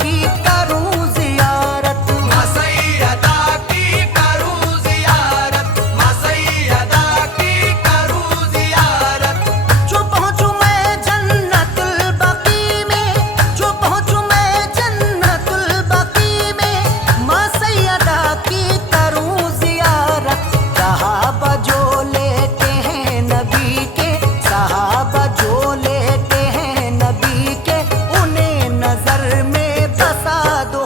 की करूं जियारत। माँ सैयदा की करूं जियारत, माँ सैयदा की करूं जियारत। जो पहुंचूं मैं जन्नतुल बकी में, जो पहुंचूं मैं जन्नतुल बकी में, माँ सैयदा की करूं जियारत। सहाबा जो लेते हैं नबी के, सहाबा जो लेते हैं नबी के, उन्हें नजर में बसा दो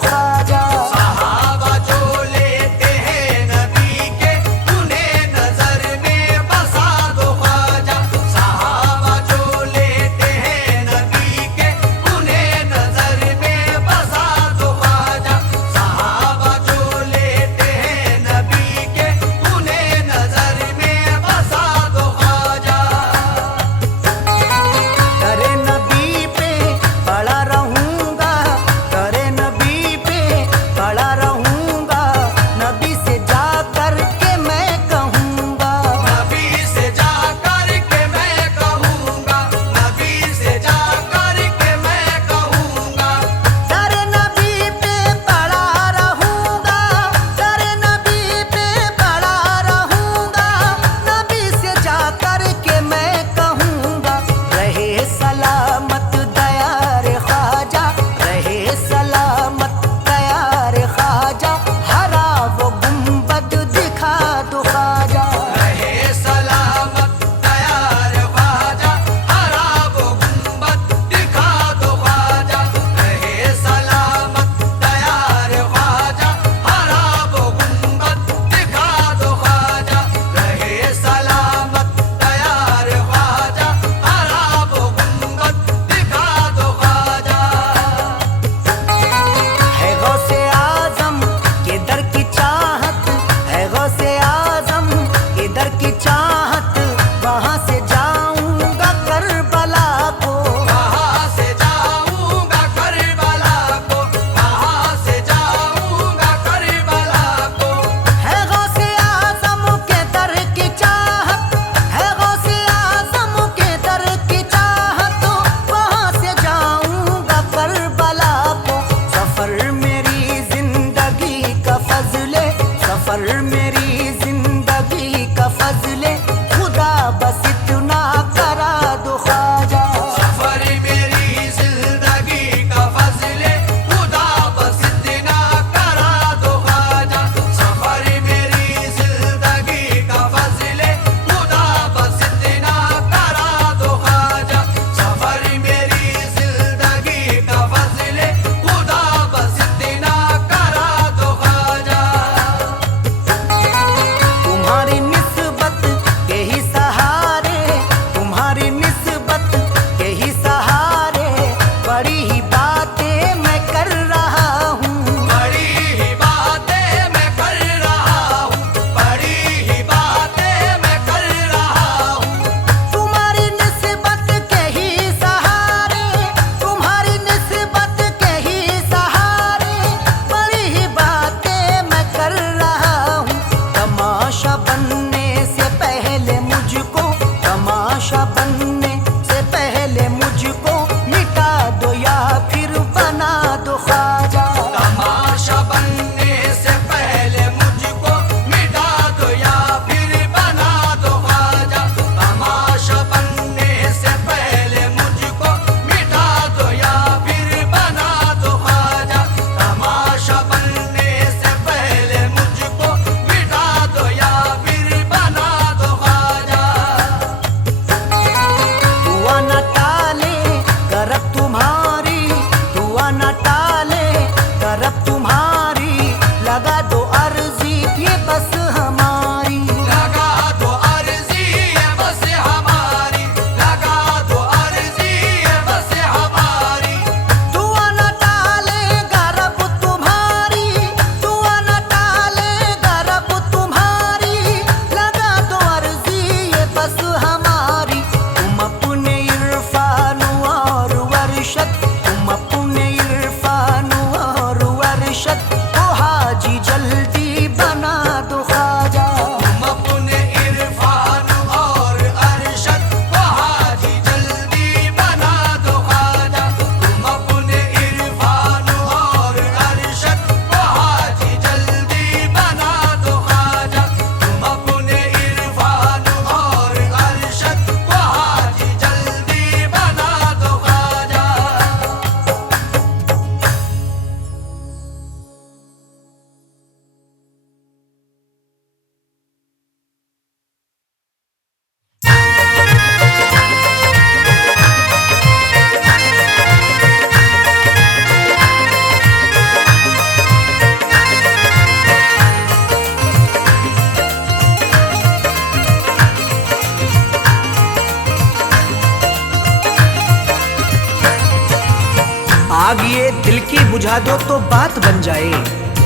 दिल की बुझा दो तो बात बन जाए,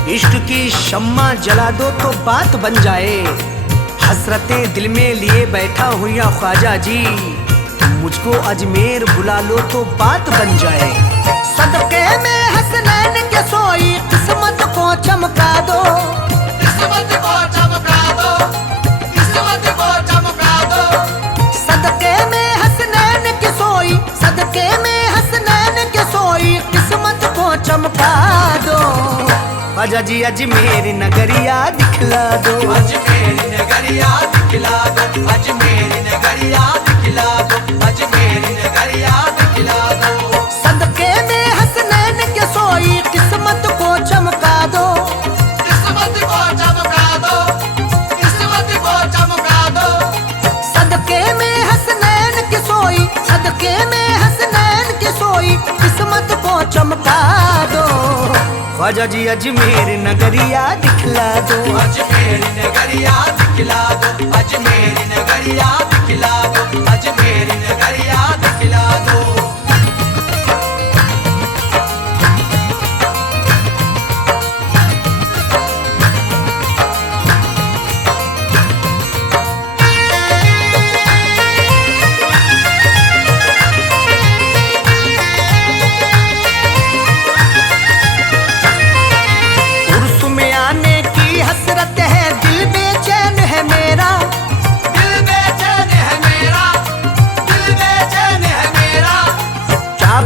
इश्क की शम्मा जला दो तो बात बन जाए। हसरतें दिल में लिए बैठा हूँ या ख्वाजा जी, तुम मुझको अजमेर बुला लो तो बात बन जाए। सदके में हसनैन के सोई किस्मत को चमका दो, किस्मत को चमका दो, किस्मत को चमका दो। सदके में हसनैन के सोई, सदके में हसनैन के सोई किस्मत को चमका दो। ख्वाजा जी अजमेर नगरिया दिखला दो, अजमेर नगरिया दिखला दो, अजमेर नगरिया दिखला दो, अजमेर नगरिया दिखला दो। सदके में हसनैन के सोई किस्मत को चमका दो, किस्मत को चमका दो, किस्मत को चमका दो। सदके में हसनैन के सोई, सदके में हसनैन के सोई किस्मत को चमका दो। ख्वाजा जी अजमेर नगरिया दिखला दो, अजमेर नगरिया दिखला दो, अजमेर नगरिया दिखला दो, अजमेर नगरिया दिखला दो।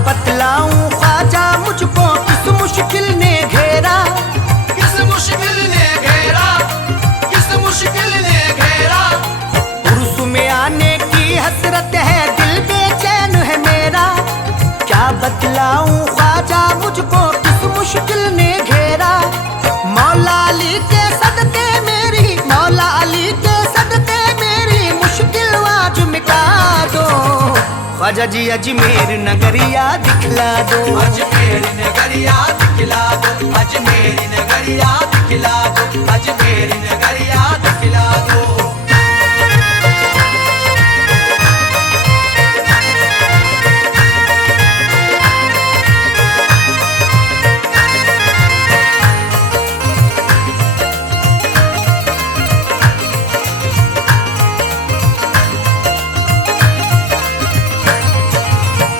बतलाऊं ख्वाजा मुझको किस मुश्किल ने घेरा, किस मुश्किल ने घेरा, किस मुश्किल ने घेरा। उर्स में आने की हसरत है दिल बेचैन है मेरा। क्या बतलाऊं ख्वाजा मुझको किस मुश्किल ने घेरा। मौला अली के सदके मेरी, मौला अली के सदके मेरी मुश्किल आज मिटा दो। ख्वाजा जी अजमेर नगरिया दिखला दो, अजमेर नगरिया दिखला दो, अजमेर नगरिया दिखला दो, अजमेर नगरिया दिखला दो।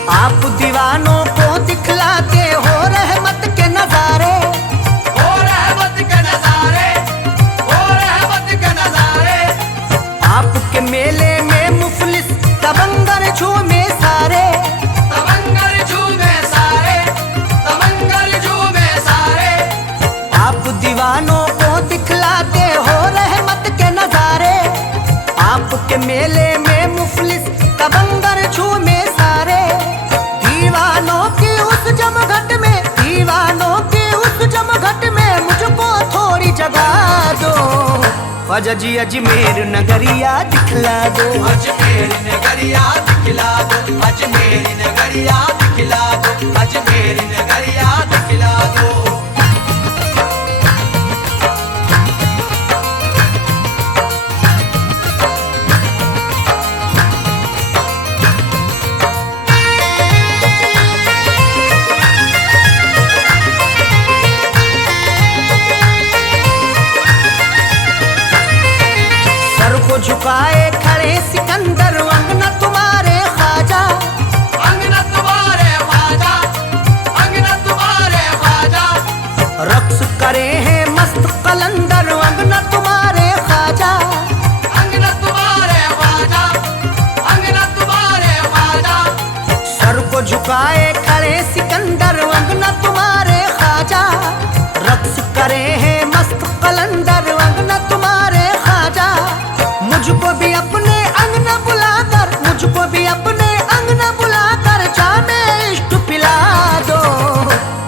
आप दीवानों को दिखलाते हो रहमत के नजारे, हो रहमत के नजारे, हो रहमत के नजारे। आपके मेले में मुफलिस तबंगर झूमे सारे, तमंगर झूमे सारे, तमंगर झूमे सारे। आप दीवानों को दिखलाते हो रहमत के नजारे। आपके मेले में मुफलिस तबंगर झूमे सारे। दीवानों की उस जमघट में, दीवानों की उस जमघट में मुझको थोड़ी जगह दो। ख्वाजा जी अजमेर नगरिया दिखला दो, अजमेर नगरिया दिखला दो, अजमेर नगरिया दिखला दो, अजमेर नगरिया दिखला दो। झुकाए खड़े सिकंदर अंगना तुम्हारे ख्वाजा, अंगना तुम्हारे ख्वाजा, अंगना तुम्हारे ख्वाजा। रक्स करे हैं मस्त कलंदर अंगना तुम्हारे ख्वाजा, अंगना तुम्हारे ख्वाजा, अंगना तुम्हारे ख्वाजा। सर को झुकाए खड़े सिकंदर अंगना तुम्हारे ख्वाजा। रक्स करे हैं मस्त कलंदर अंगना तुम्हारे ख्वाजा। मुझको भी अपने अंगना बुलाकर, मुझको भी अपने अंगना बुलाकर जामे इश्क पिला दो।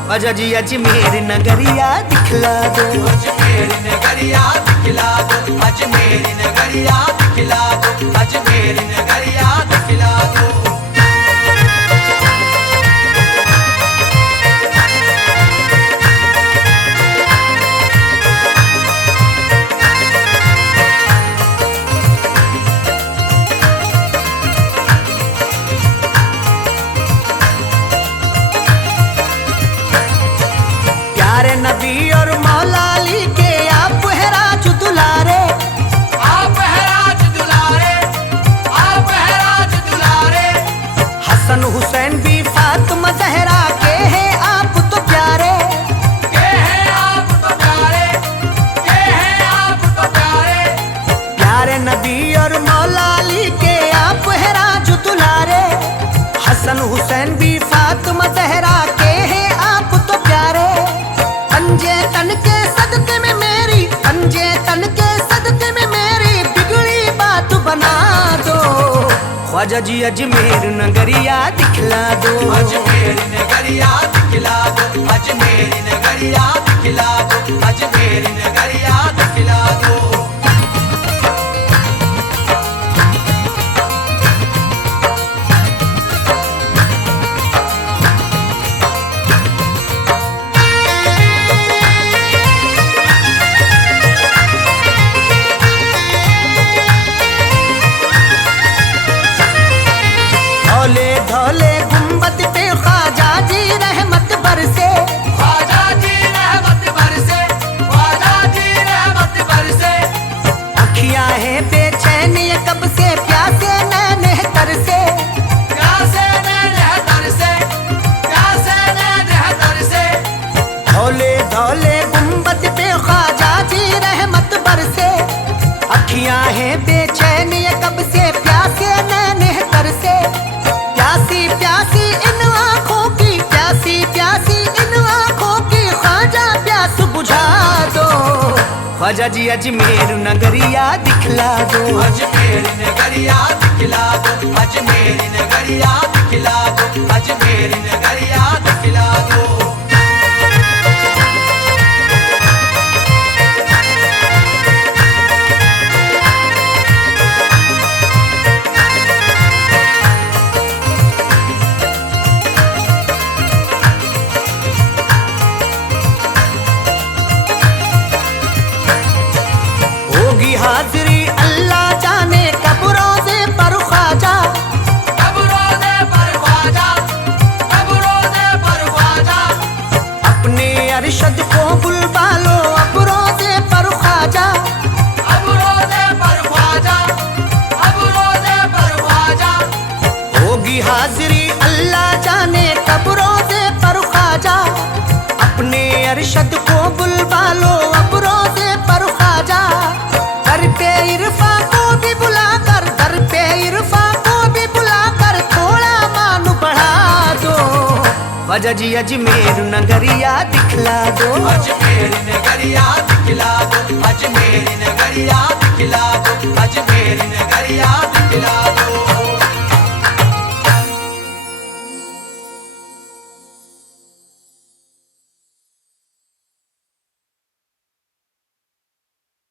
ख्वाजा जी अजमेर नगरिया दिखला दो, अजमेर नगरिया दिखला दो, अजमेर नगरिया दिखला दो, अजमेर नगरिया दिखला दो। प्यारे नबी और मौला अली के आप है राज दुलारे, आप है राज दुलारे, आप है राज दुलारे। हसन हुसैन भी फातिमा जहरा के हैं आप तो प्यारे, के हैं आप तो प्यारे, के हैं आप तो प्यारे। प्यारे नबी और मौला अली के आप है राज दुलारे, हसन हुसैन भी फातिमा जहरा के हैं आप तो प्यारे। पंजे तन के सदके में मेरी, पंजे तन के सदके में मेरी बिगड़ी बात बना दो, ख्वाजा जी अजमेर नगरिया दिखला दो, अजमेर नगरिया दिखला दो, अजमेर नगरिया दिखला दो, अजमेर नगरिया दिखला दो। धौले धौले गुंबद पे ख्वाजा जी रहमत बरसे, ख्वाजा जी रहमत बरसे, ख्वाजा जी रहमत बरसे। अखियां हैं बेचैन ये कब से प्यासे नैने तरसे, प्यासे नैने तरसे, प्यासे नैने तरसे। धौले धौले गुंबद पे ख्वाजा जी रहमत बरसे, अखियां हैं बेचैन ये कब से प्यासे नैने तरसे। प्यासी प्यासी इन आँखों की, प्यासी प्यासी इन आँखों की ख्वाजा प्यास बुझा दो, ख्वाजा जी अजमेर नगरिया दिखला दो, अजमेर नगरिया दिखला दो, अजमेर नगरिया दिखला दो, अजमेर नगरिया दिखला दो। होगी हाजिरी अल्लाह जाने कब रोज़े पर ख्वाजा, कब रोज़े पर ख्वाजा, कब रोज़े पर ख्वाजा। अपने अरशद को बुलवा लो अब रोज़े पर ख्वाजा, अब रोज़े पर ख्वाजा, अब रोज़े पर ख्वाजा। होगी हाजिरी अल्लाह जाने कब रोज़े पर ख्वाजा, अपने अरशद को बुलवा लो अब रोज़े पर ख्वाजा। दर पे इरफा को भी बुलाकर, दर पे इरफा को भी बुलाकर थोड़ा मान बढ़ा दो, ख्वाजा जी अजमेर नगरिया दिखला दो, अजमेर नगरिया दिखला दो, अजमेर नगरिया दिखला दो, अजमेर नगरिया दिखला दो।